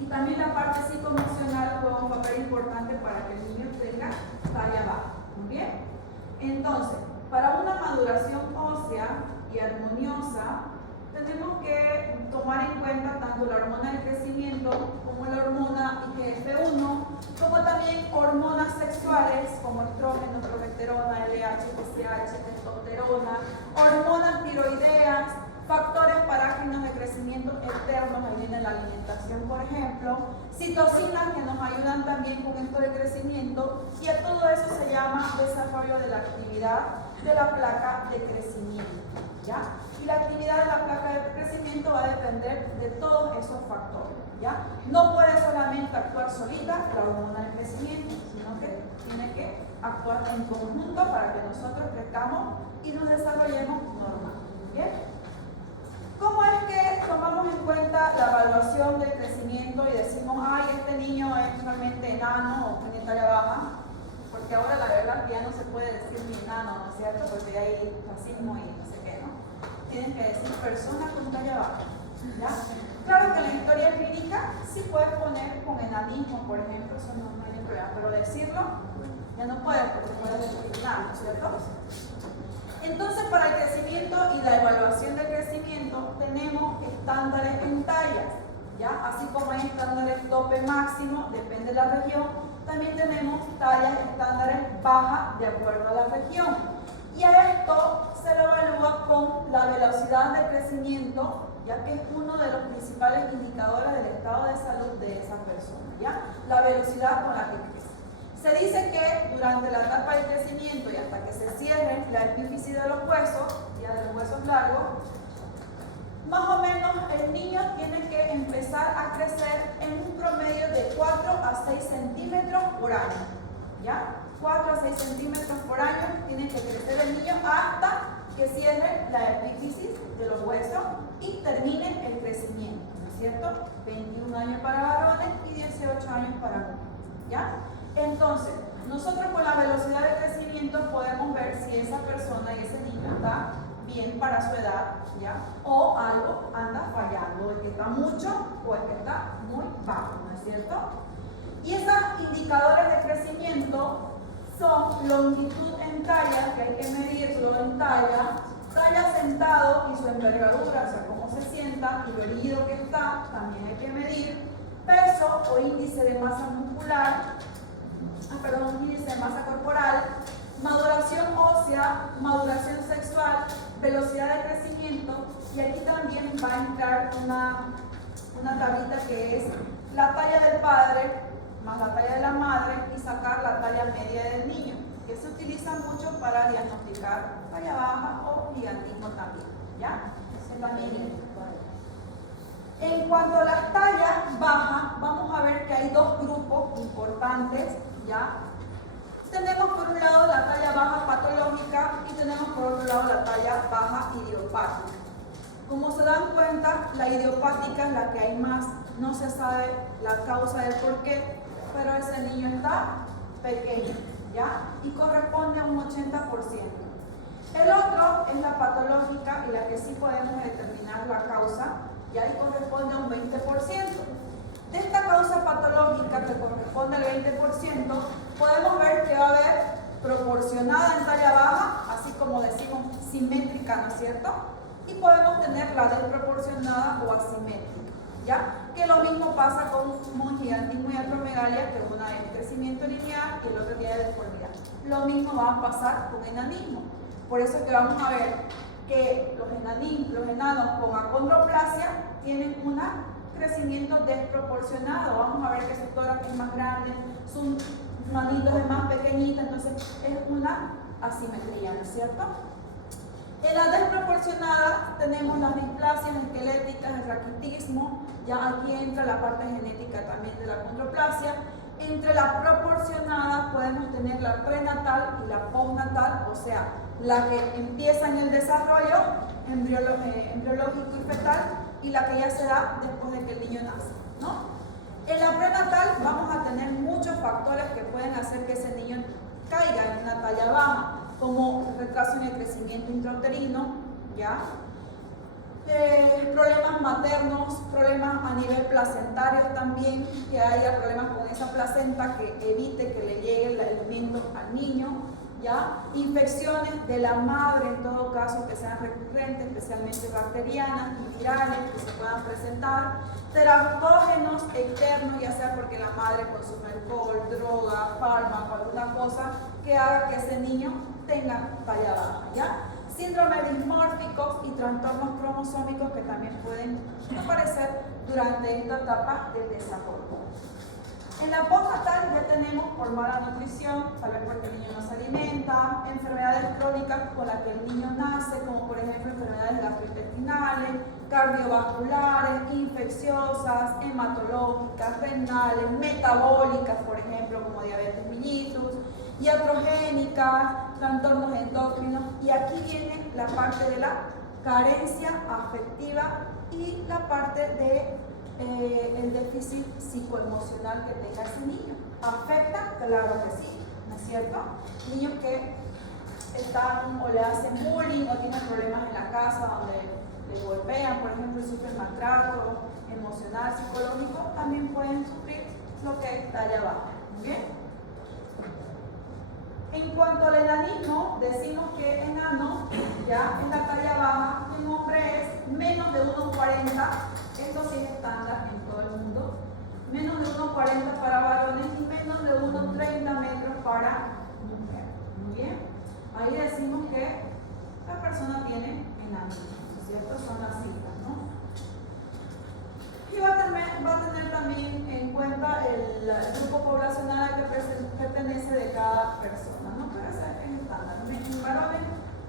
y también la parte psicoemocional juega un papel importante para que el niño tenga talla baja. Muy bien. Entonces, para una maduración ósea y armoniosa, tenemos que tomar en cuenta tanto la hormona del crecimiento como la hormona IGF-1, como también hormonas sexuales como estrógeno, progesterona, LH, TSH, testosterona, hormonas tiroideas, factores parágenos de crecimiento externos, ahí viene la alimentación, por ejemplo, citocinas que nos ayudan también con esto de crecimiento, y a todo eso se llama desarrollo de la actividad de la placa de crecimiento, ¿ya? Y la actividad de la placa de crecimiento va a depender de todos esos factores, ¿ya? No puede solamente actuar solita la hormona de crecimiento, sino que tiene que actuar en conjunto para que nosotros crezcamos y nos desarrollemos normal, ¿bien? ¿Cómo es que tomamos en cuenta la evaluación del crecimiento y decimos, ay, este niño es realmente enano o tiene talla baja? Porque ahora la verdad que ya no se puede decir ni enano, ¿no es cierto? Porque hay racismo y no sé qué, ¿no? Tienen que decir persona con talla baja, ¿ya? Claro que en la historia clínica sí sí puedes poner con enanismo, por ejemplo, eso no hay problema, pero decirlo ya no puedes porque puedes discriminar, ¿cierto? Entonces, para el crecimiento y la evaluación del crecimiento tenemos estándares en tallas, ¿ya? Así como hay estándares tope máximo, depende de la región, también tenemos tallas estándares bajas de acuerdo a la región. Y a esto se lo evalúa con la velocidad de crecimiento, ya que es uno de los principales indicadores del estado de salud de esa persona, ¿ya? La velocidad con la que crece. Se dice que durante la etapa de crecimiento y hasta que se cierre la epífisis de los huesos, ya de los huesos largos, más o menos el niño tiene que empezar a crecer en un promedio de 4 a 6 centímetros por año, ¿ya? 4 a 6 centímetros por año tiene que crecer el niño hasta que cierre la epífisis de los huesos y termine el crecimiento, ¿no es cierto? 21 años para varones y 18 años para mujeres, ¿ya? Entonces, nosotros con la velocidad de crecimiento podemos ver si esa persona y ese niño está bien para su edad, ¿ya? O algo anda fallando, el que está mucho o el que está muy bajo, ¿no es cierto? Y esos indicadores de crecimiento son longitud en talla, que hay que medirlo en talla sentado y su envergadura, o sea, cómo se sienta y lo erguido que está, también hay que medir, peso o índice de masa muscular, índice de masa corporal, maduración ósea, maduración sexual, velocidad de crecimiento, y aquí también va a entrar una tablita que es la talla del padre más la talla de la madre y sacar la talla media del niño, que se utiliza mucho para diagnosticar talla baja o gigantismo también, ¿ya? Eso también. En cuanto a las tallas bajas, vamos a ver que hay dos grupos importantes, ¿ya? Tenemos por un lado la talla baja patológica y tenemos por otro lado la talla baja idiopática. Como se dan cuenta, la idiopática es la que hay más, no se sabe la causa del por qué, pero ese niño está pequeño, ¿ya? Y corresponde a un 80%. El otro es la patológica y la que sí podemos determinar la causa, ¿ya? Y corresponde a un 20%. De esta causa patológica que corresponde al 20%, podemos ver que va a haber proporcionada en talla baja, así como decimos simétrica, ¿no es cierto? Y podemos tener la desproporcionada o asimétrica, ¿ya? Que lo mismo pasa con gigantismo y acromegalia, que una es crecimiento lineal y el otro tiene deformidad. Lo mismo va a pasar con enanismo. Por eso es que vamos a ver que los enanos con acondroplasia tienen un crecimiento desproporcionado. Vamos a ver que su tórax es más grande, sus manitos es más pequeñita, entonces es una asimetría, ¿no es cierto? En la desproporcionada tenemos las displasias esqueléticas, el raquitismo, ya aquí entra la parte genética también de la acondroplasia. Entre la proporcionada podemos tener la prenatal y la postnatal, o sea, la que empieza en el desarrollo embriológico y fetal y la que ya se da después de que el niño nace, ¿no? En la prenatal vamos a tener muchos factores que pueden hacer que ese niño caiga en una talla baja, como retraso en el crecimiento intrauterino, ¿ya? Problemas maternos, problemas a nivel placentario también, que haya problemas con esa placenta que evite que le llegue el alimento al niño, ¿ya? Infecciones de la madre en todo caso que sean recurrentes, especialmente bacterianas y virales que se puedan presentar, terapógenos externos, ya sea porque la madre consume alcohol, droga, fármaco, alguna cosa que haga que ese niño tenga talla baja, ¿ya? Síndromes dismórficos y trastornos cromosómicos que también pueden aparecer durante esta etapa del desarrollo. En la postnatal ya tenemos por mala nutrición, tal vez porque el niño no se alimenta, enfermedades crónicas con las que el niño nace, como por ejemplo enfermedades gastrointestinales, cardiovasculares, infecciosas, hematológicas, renales, metabólicas, por ejemplo, como diabetes mellitus, iatrogénicas, trastornos endocrinos, y aquí viene la parte de la carencia afectiva y la parte de el déficit psicoemocional que tenga ese niño. ¿Afecta? Claro que sí, ¿no es cierto? Niños que están o le hacen bullying o tienen problemas en la casa donde le golpean, por ejemplo, y sufren maltrato emocional, psicológico, también lo que es talla baja. ¿Bien? En cuanto al enanismo, decimos que enano ya es la talla baja, y un hombre es menos de 1,40, esto sí es estándar en todo el mundo, menos de 1,40 para varones y menos de 1,30 metros para mujeres. Muy bien, ahí decimos que la persona tiene enanismo, ¿cierto? Son las siglas, ¿no? Y va a tener también en cuenta el grupo poblacional al que pertenece de cada persona, ¿no? Pero ese es estándar. En varones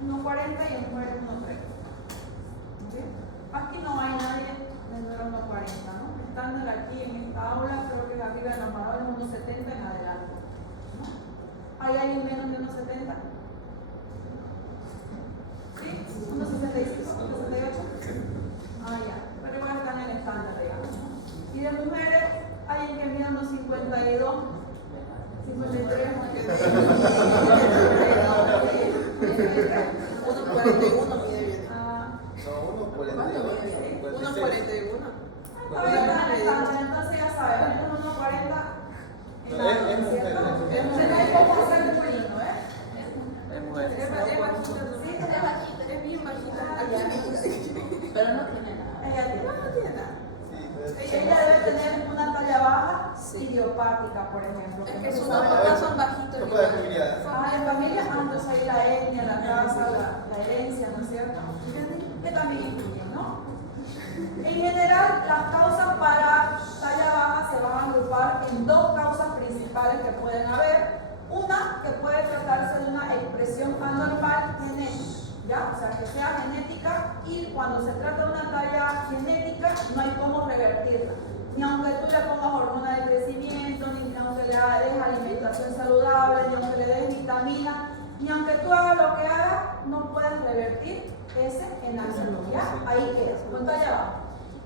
1,40 y en mujeres 1,30. ¿Sí? Aquí no hay nadie menor a 1,40, ¿no? Estándar aquí en esta aula, creo que arriba de los varones 1,70 en adelante, ¿no? ¿Hay alguien menos de 1,70? ¿Sí? 1,65, 1,68. Ah, ya. Pero igual están en el estándar, digamos. Y de mujeres, hay en que mide unos 52, 53, 1,41 mide bien. No, 1,41. 1,41. todavía están en el estándar, entonces ya saben, menos 1,40 en la ¿cierto? Es mujer, hay como hacer un pelito, ¿eh? Es mujer. Es bajito. Sí, Es bien bajita. Pero no tiene nada. ella tiene. No tiene nada. Ella debe tener una talla baja Sí. idiopática, por ejemplo. Es que que no sus sabe- papás son bajitos. No puede familia. Ah, en familia, antes ahí la etnia, la raza, la herencia, ¿no es cierto? Que también influyen, ¿no? En general, las causas para talla baja se van a agrupar en dos causas principales que pueden haber. Una, que puede tratarse de una expresión anormal genética, ¿ya? O sea, que sea genética, y cuando se trata de una talla genética, no hay cómo revertirla. Ni aunque tú le pongas hormona de crecimiento, ni aunque le des alimentación saludable, ni aunque le des vitamina, ni aunque tú hagas lo que hagas, no puedes revertir ese enanismo, ¿ya? Ahí queda, con talla baja.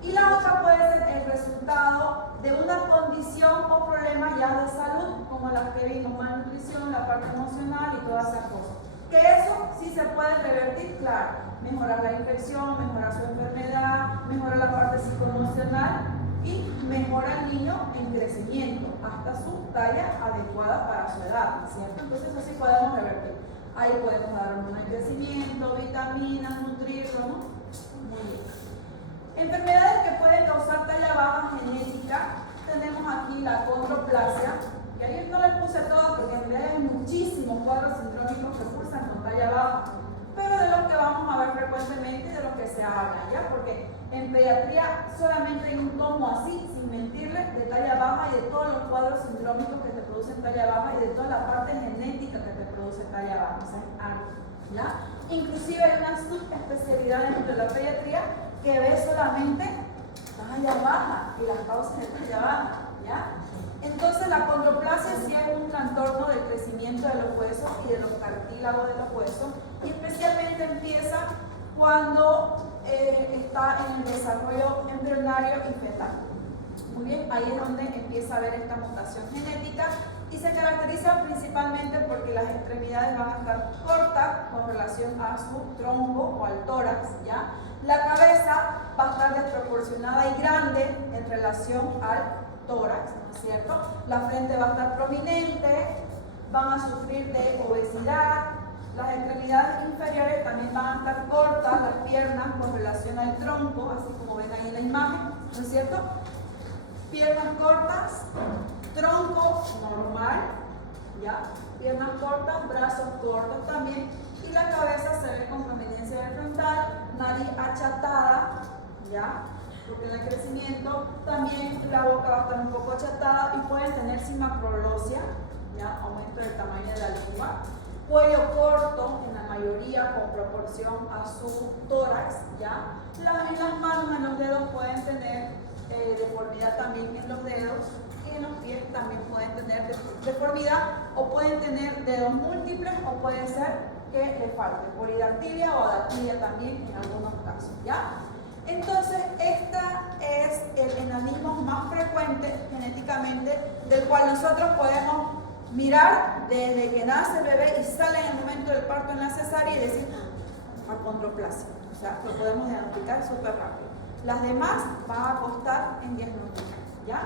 Y la otra puede ser el resultado de una condición o problema ya de salud, como las que vimos, malnutrición, la parte emocional y todas esas cosas. Que eso sí se puede revertir, claro. Mejorar la infección, mejorar su enfermedad, mejorar la parte psicoemocional y mejora el niño en crecimiento hasta su talla adecuada para su edad, ¿cierto? Entonces eso sí podemos revertir. Ahí podemos dar hormona de crecimiento, vitaminas, nutrirlo, ¿no? Muy bien. Enfermedades que pueden causar talla baja genética, tenemos aquí la condroplasia, que ahí no les puse todas porque en realidad hay muchísimos cuadros sindrómicos que cursan con talla baja, pero de los que vamos a ver frecuentemente y de los que se habla, ¿ya? Porque en pediatría solamente hay un tomo así, sin mentirles, de talla baja y de todos los cuadros sindrómicos que te producen talla baja y de toda la parte genética que te produce talla baja, o sea, es algo, ¿ya? Inclusive hay una subespecialidad dentro de la pediatría que ve solamente talla baja y las causas de talla baja, ¿ya? Entonces la condroplasia sí es un trastorno del crecimiento de los huesos y de los cartílagos de los huesos, y especialmente empieza cuando está en el desarrollo embrionario y fetal. Muy bien, ahí es donde empieza a haber esta mutación genética y se caracteriza principalmente porque las extremidades van a estar cortas con relación a su tronco o al tórax, ¿ya? La cabeza va a estar desproporcionada y grande en relación al tórax, ¿no es cierto? La frente va a estar prominente, van a sufrir de obesidad, las extremidades inferiores también van a estar cortas, las piernas con relación al tronco, así como ven ahí en la imagen, ¿no es cierto? Piernas cortas, tronco normal, ¿ya? Piernas cortas, brazos cortos también, y la cabeza se ve con prominencia del frontal, nariz achatada, ¿ya? Porque en el crecimiento también la boca va a estar un poco achatada y pueden tener simaprolosia, ¿ya? Aumento del tamaño de la lengua. Cuello corto en la mayoría con proporción a su tórax, ¿ya? En las manos, en los dedos pueden tener deformidad también en los dedos, y en los pies también pueden tener deformidad, o pueden tener dedos múltiples, o puede ser que le falte polidactilia o adactilia también en algunos casos, ¿ya? Entonces, esta es el enanismo más frecuente genéticamente, del cual nosotros podemos mirar desde que nace el bebé y sale en el momento del parto en la cesárea y decir acondroplasia. O sea, lo podemos diagnosticar súper rápido. Las demás van a costar en diagnosticar, ¿ya?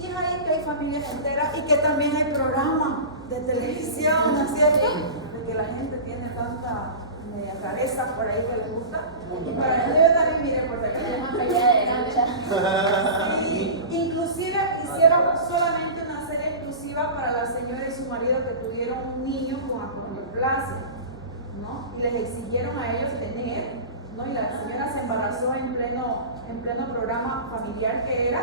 Y es ahí que hay familias enteras y que también hay programas de televisión, ¿no es cierto? De que la gente tiene tanta media cabeza por ahí que les gusta. Y para eso yo también miré por acá. Y inclusive hicieron solamente una serie exclusiva para la señora y su marido que tuvieron un niño con acondroplasia, ¿no? Y les exigieron a ellos tener, ¿no? Y la señora se embarazó en pleno programa familiar que era,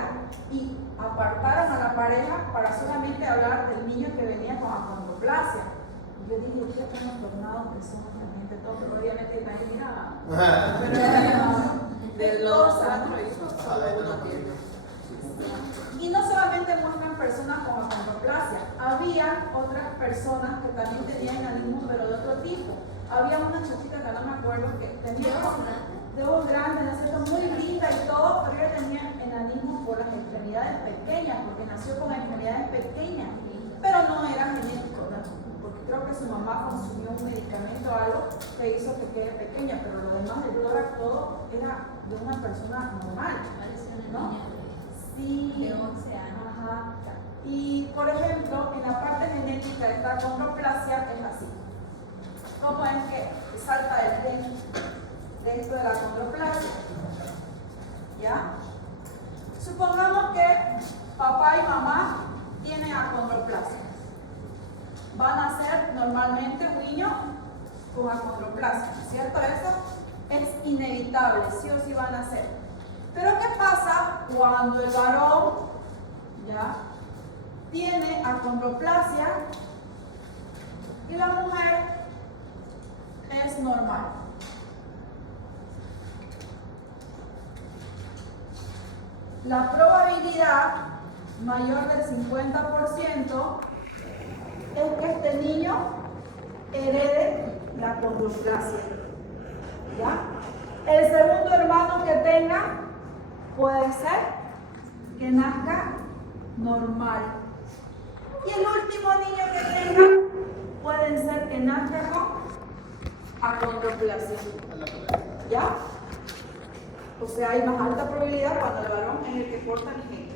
y apartaron a la pareja para solamente hablar del niño que venía con acondroplasia. Y yo dije, ¿qué estamos tornados que somos realmente todos? Pero obviamente nadie miraba. Pero De los 4 hijos, solo uno tiene. y no solamente muestran personas con acondroplasia, había otras personas que también tenían enanismo, pero de otro tipo. Había una chiquita que no me acuerdo que tenía de ojos grandes, ¿no es cierto? Muy linda y todo, pero ella tenía enanismo por las extremidades pequeñas, porque nació con extremidades pequeñas, pero no era genético, ¿no? Porque creo que su mamá consumió un medicamento o algo que hizo que quede pequeña, pero lo demás del tórax todo era de una persona normal, ¿no? Sí, De 11 años. Ajá. Y por ejemplo, en la parte genética de esta acondroplasia es así. ¿Cómo es que salta el gen de esto de la acondroplasia? ¿Ya? Supongamos que papá y mamá tienen acondroplasia. Van a ser normalmente un niño con acondroplasia, ¿cierto? Eso es inevitable, sí o sí van a ser. Pero ¿qué pasa cuando el varón ya tiene acondroplasia y la mujer es normal? La probabilidad mayor del 50% es que este niño herede la acondroplasia. ¿Ya? El segundo hermano que tenga puede ser que nazca normal. Y el último niño que tenga puede ser que nazca con acondroplasia. ¿Ya? O sea, hay más alta probabilidad cuando el varón es el que porta el gen.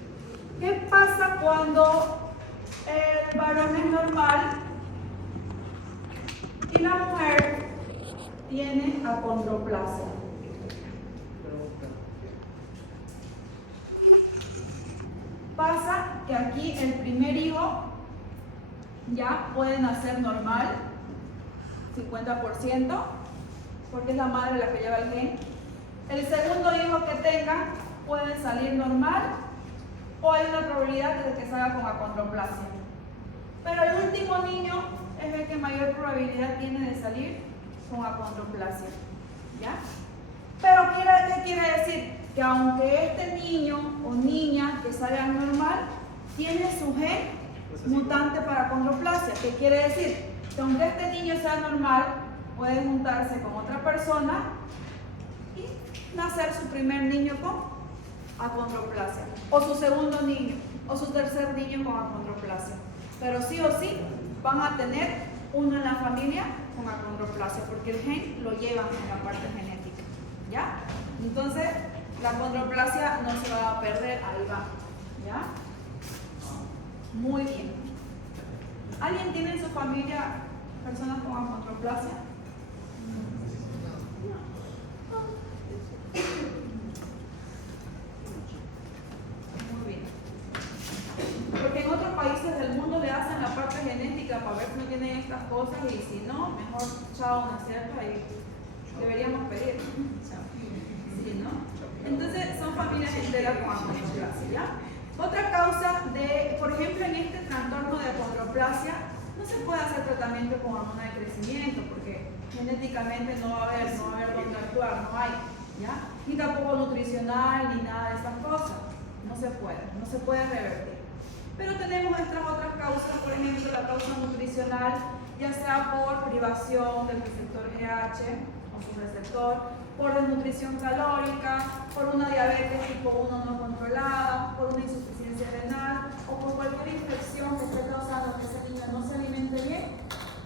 ¿Qué pasa cuando el varón es normal y la mujer tiene acondroplasia? Pasa que aquí el primer hijo ya puede nacer normal, 50%, porque es la madre la que lleva el gen. El segundo hijo que tenga puede salir normal o hay una probabilidad de que salga con acondroplasia. Pero el último niño es el que mayor probabilidad tiene de salir con acondroplasia. ¿Ya? Pero ¿qué quiere decir? Que aunque este niño o niña que salga normal tiene su gen mutante para acondroplasia, ¿qué quiere decir? Que aunque este niño sea normal, puede juntarse con otra persona y nacer su primer niño con acondroplasia, o su segundo niño, o su tercer niño con acondroplasia. Pero sí o sí van a tener uno en la familia con acondroplasia, porque el gen lo llevan en la parte genética. ¿Ya? Entonces, la acondroplasia no se va a perder, ahí va. ¿Ya? Muy bien. ¿Alguien tiene en su familia personas con acondroplasia? Muy bien. Porque en otros países del mundo le hacen la parte genética para ver si no tienen estas cosas y si no, mejor chao, ¿no es cierto? Ahí deberíamos pedir. ¿Sí, no? Entonces son familias enteras con acondroplasia, ¿ya? Otra causa de, por ejemplo, en este trastorno de acondroplasia, no se puede hacer tratamiento con hormona de crecimiento porque genéticamente no va a haber dónde actuar, no hay, ¿ya? Ni tampoco nutricional, ni nada de esas cosas. No se puede revertir. Pero tenemos estas otras causas, por ejemplo, la causa nutricional, ya sea por privación del receptor GH o su receptor, por desnutrición calórica, por una diabetes tipo 1 no controlada, por una insuficiencia renal o por cualquier infección que esté causando que ese niño no se alimente bien,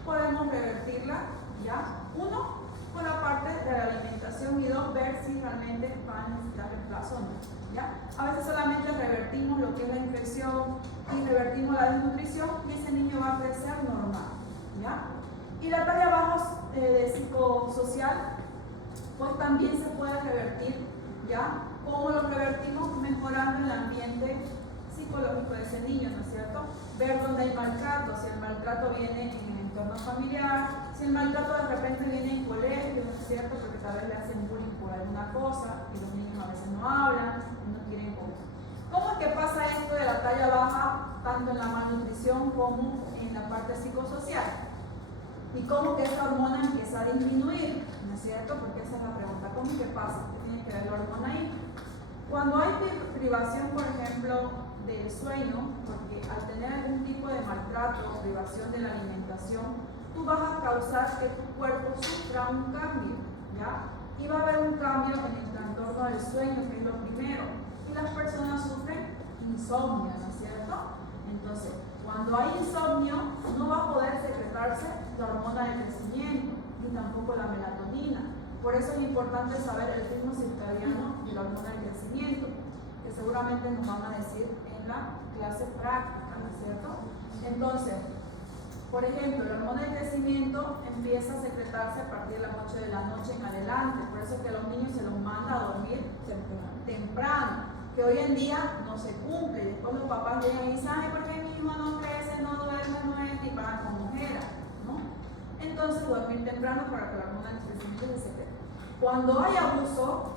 podemos revertirla, ¿ya? Uno, por la parte de la alimentación y dos, ver si realmente va a necesitar reemplazo o no, ¿ya? A veces solamente revertimos lo que es la infección va a crecer normal, ¿ya? Y la talla baja de psicosocial, pues también se puede revertir, ¿ya? ¿Cómo lo revertimos? Mejorando el ambiente psicológico de ese niño, ¿no es cierto? Ver dónde hay maltrato, si el maltrato viene en el entorno familiar, si el maltrato de repente viene en colegio, ¿no es cierto? Porque tal vez le hacen bullying por alguna cosa y los niños a veces no hablan y no quieren comer. ¿Cómo es que pasa esto de la talla baja, tanto en la malnutrición como en la parte psicosocial? ¿Y cómo que esa hormona empieza a disminuir? ¿No es cierto? Porque esa es la pregunta. ¿Cómo que pasa? ¿Qué tiene que ver la hormona ahí? Cuando hay privación, por ejemplo, del sueño, porque al tener algún tipo de maltrato o privación de la alimentación, tú vas a causar que tu cuerpo sufra un cambio, ¿ya? Y va a haber un cambio en el trastorno del sueño, que es lo primero. Y las personas sufren insomnio, ¿no es cierto? Entonces, cuando hay insomnio, no va a poder secretarse la hormona del crecimiento, ni tampoco la melatonina. Por eso es importante saber el ritmo circadiano y la hormona del crecimiento, que seguramente nos van a decir en la clase práctica, ¿no es cierto? Entonces, por ejemplo, la hormona del crecimiento empieza a secretarse a partir de las 8 de la noche en adelante. Por eso es que a los niños se los manda a dormir temprano, que hoy en día no se cumple. Después los papás llegan y dicen, ay, ¿por qué mi hijo no crece, no duerme, no es ni para con mujeres, ¿no? Entonces, dormir temprano para que la hormona del crecimiento se secrete. Cuando hay abuso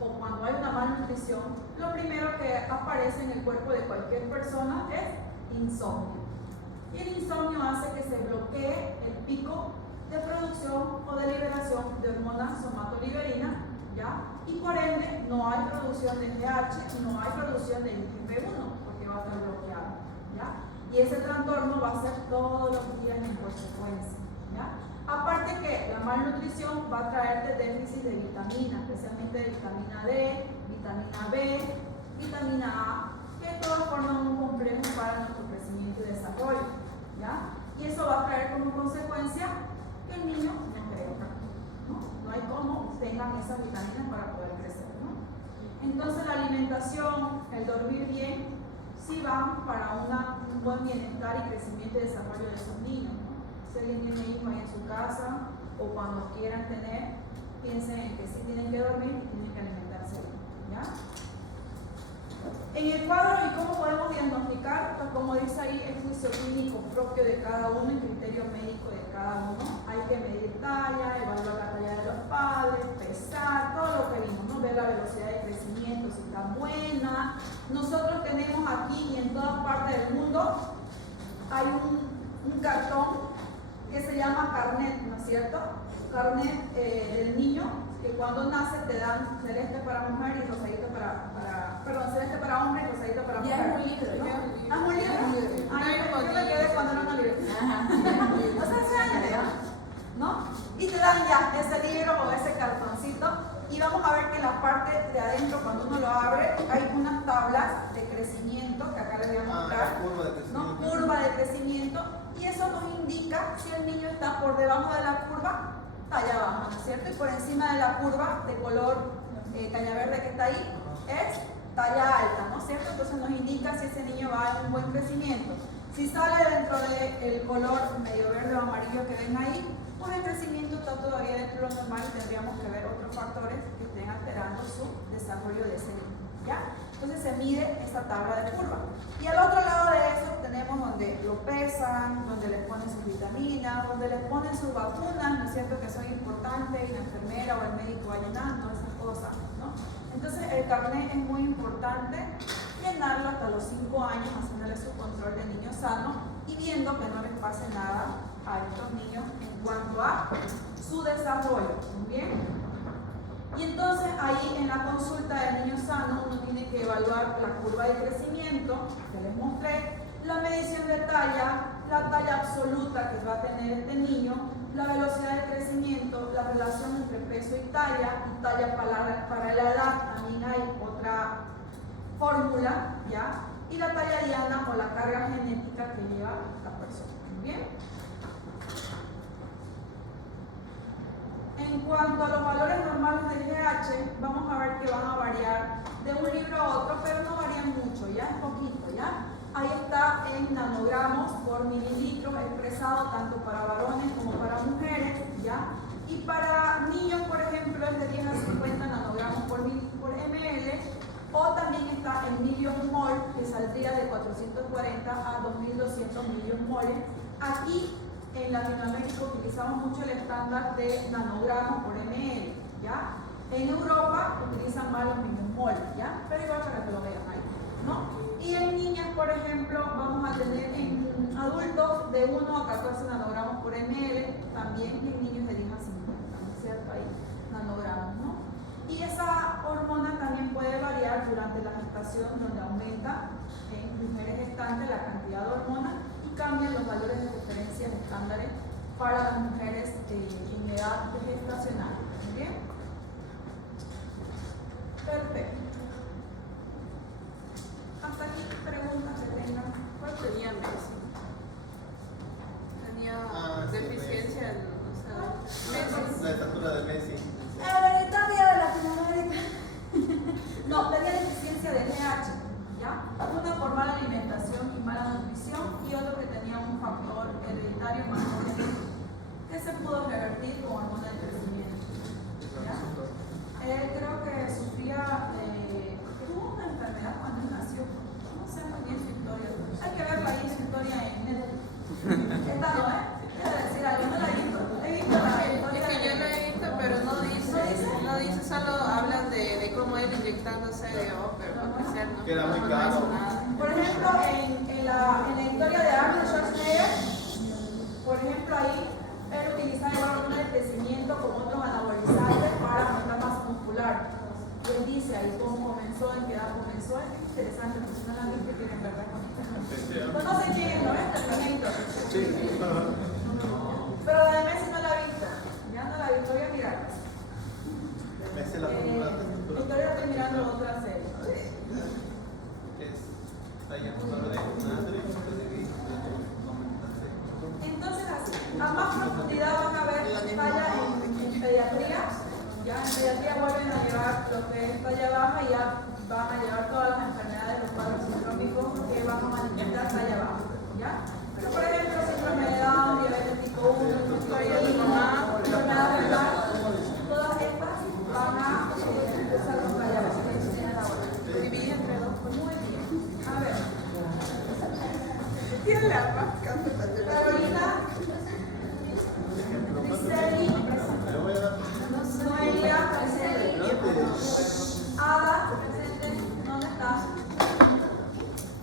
o cuando hay una malnutrición, lo primero que aparece en el cuerpo de cualquier persona es insomnio. Y el insomnio hace que se bloquee el pico de producción o de liberación de hormona somatoliberina, ¿ya? Y por ende no hay producción de GH y no hay producción de IGF-1 porque va a estar bloqueado, ¿ya? Y ese trastorno va a ser todos los días en consecuencia, ¿ya? Aparte que la malnutrición va a traerte déficit de vitamina, especialmente de vitamina D, vitamina B, vitamina A, que todas forman un complejo para nuestro crecimiento y desarrollo, ¿ya? Y eso va a traer como consecuencia que el niño no crezca, ¿no? No hay cómo tengan esas vitaminas para poder crecer, ¿no? Entonces la alimentación, el dormir bien, sí van para un buen bienestar y crecimiento y desarrollo de esos niños, ¿no? Si alguien tiene hijos ahí en su casa o cuando quieran tener, piensen en que sí tienen que dormir y tienen que alimentarse bien, ¿ya? En el cuadro, ¿y cómo podemos diagnosticar? Pues como dice ahí, el juicio clínico propio de cada uno, el criterio médico de cada uno. Hay que medir talla, evaluar la talla de los padres, pesar, todo lo que vimos, ¿no? Ver la velocidad de crecimiento, si está buena. Nosotros tenemos aquí y en todas partes del mundo, hay un cartón que se llama carnet, ¿no es cierto? Carnet del niño, que cuando nace te dan celeste para mujer y rosadito celeste para hombre y rosadito para mujer. Ya es un libro, ¿no? ¿Ah, un libro? Ah, yo me quedé cuando era una libreta. O sea, hace años, ¿no? Y te dan ya ese libro o ese cartoncito y vamos a ver que en la parte de adentro, cuando uno lo abre, hay unas tablas de crecimiento, que acá les voy a mostrar, ¿no? Curva de crecimiento, y eso nos indica si el niño está por debajo de la curva, talla baja, ¿no es cierto? Y por encima de la curva de color caña verde que está ahí, es talla alta, ¿no es cierto? Entonces nos indica si ese niño va en un buen crecimiento. Si sale dentro del color medio verde o amarillo que ven ahí, pues el crecimiento está todavía dentro de lo normal y tendríamos que ver otros factores que estén alterando su desarrollo de ese niño, ¿ya? Entonces se mide esa tabla de curva. Y al otro lado de eso tenemos donde lo pesan, donde les ponen sus vitaminas, donde les ponen sus vacunas, ¿no es cierto? Que son importantes y la enfermera o el médico va llenando esas cosas, ¿no? Entonces el carnet es muy importante llenarlo hasta los 5 años, haciéndole su control de niño sano y viendo que no les pase nada a estos niños en cuanto a su desarrollo, ¿bien? Y entonces ahí en la consulta del niño sano uno tiene que evaluar la curva de crecimiento que les mostré, la medición de talla, la talla absoluta que va a tener este niño, la velocidad de crecimiento, la relación entre peso y talla para la edad, también hay otra fórmula, ¿ya? Y la talla diana o la carga genética que lleva esta persona, ¿bien? En cuanto a los valores normales del GH, vamos a ver que van a variar de un libro a otro, pero no varían mucho, ya es poquito, ¿ya? Ahí está en nanogramos por mililitro, expresado tanto para varones como para mujeres, ¿ya? Y para niños, por ejemplo, es de 10 a 50 nanogramos por ml, o también está en millimol, que saldría de 440 a 2200 millimol. Aquí en Latinoamérica utilizamos mucho el estándar de nanogramos por ml, ¿ya? En Europa utilizan más los millimol, ¿ya? Pero igual para que lo vean ahí, ¿no? Y en niñas, por ejemplo, vamos a tener en adultos de 1 a 14 nanogramos por ml, también en niños de 10 a 50, ¿no es cierto? Ahí, nanogramos, ¿no? Y esa hormona también puede variar durante la gestación, donde aumenta en mujeres gestantes la cantidad de hormona y cambian los valores de referencia estándares para las mujeres en edad gestacional. ¿Muy bien? Perfecto. Hasta aquí preguntas que tengan. ¿Cuál tenía Messi? Tenía deficiencia en, o sea, Messi. La estatura de Messi. Hereditaria de Latinoamérica. No, tenía deficiencia de NH, ¿ya? Uno por mala alimentación y mala nutrición, y otro que tenía un factor hereditario más genético que se pudo revertir con hormona de crecimiento, ¿ya? Creo que sufría tuvo una enfermedad cuando nació, no sé muy bien su historia. Hay que verla ahí, su historia en Netflix. Esta no, quiero decir algo, no la he visto. He visto la historia. Es que yo la he visto, pero no dice, solo hablan de cómo él inyectándose de pero porque ser, no, Queda muy no claro. hizo nada. Por ejemplo, en la historia de Arnold Schwarzenegger, por ejemplo, ahí él utilizaba igual hormona de crecimiento con otros anabolizantes para aumentar masa muscular. Y él dice ahí cómo comenzó, en qué edad comenzó. Es interesante, porque si no la han visto, tienen verdad con esto. No sé quién es, ¿no es? Terminator. Sí. Pero la de Messi no la he visto. Ya no la he visto, voy a mirarla. Messi la fórmula de estatura. Todavía estoy mirando otra serie. Está lleno de natrio, Entonces, así, a más profundidad van a ver talla en pediatría. Ya en pediatría vuelven a llevar lo que es talla baja y ya van a llevar todas las enfermedades, los cuadros sindrómicos que van a manifestar talla baja. ¿Ya? Pero, por ejemplo, síndrome de Down, diabetes tipo 1, enfermedad renal, todas estas van a usar con talla baja. Dividí entre dos. Muy bien. A ver. Tiene la máscara.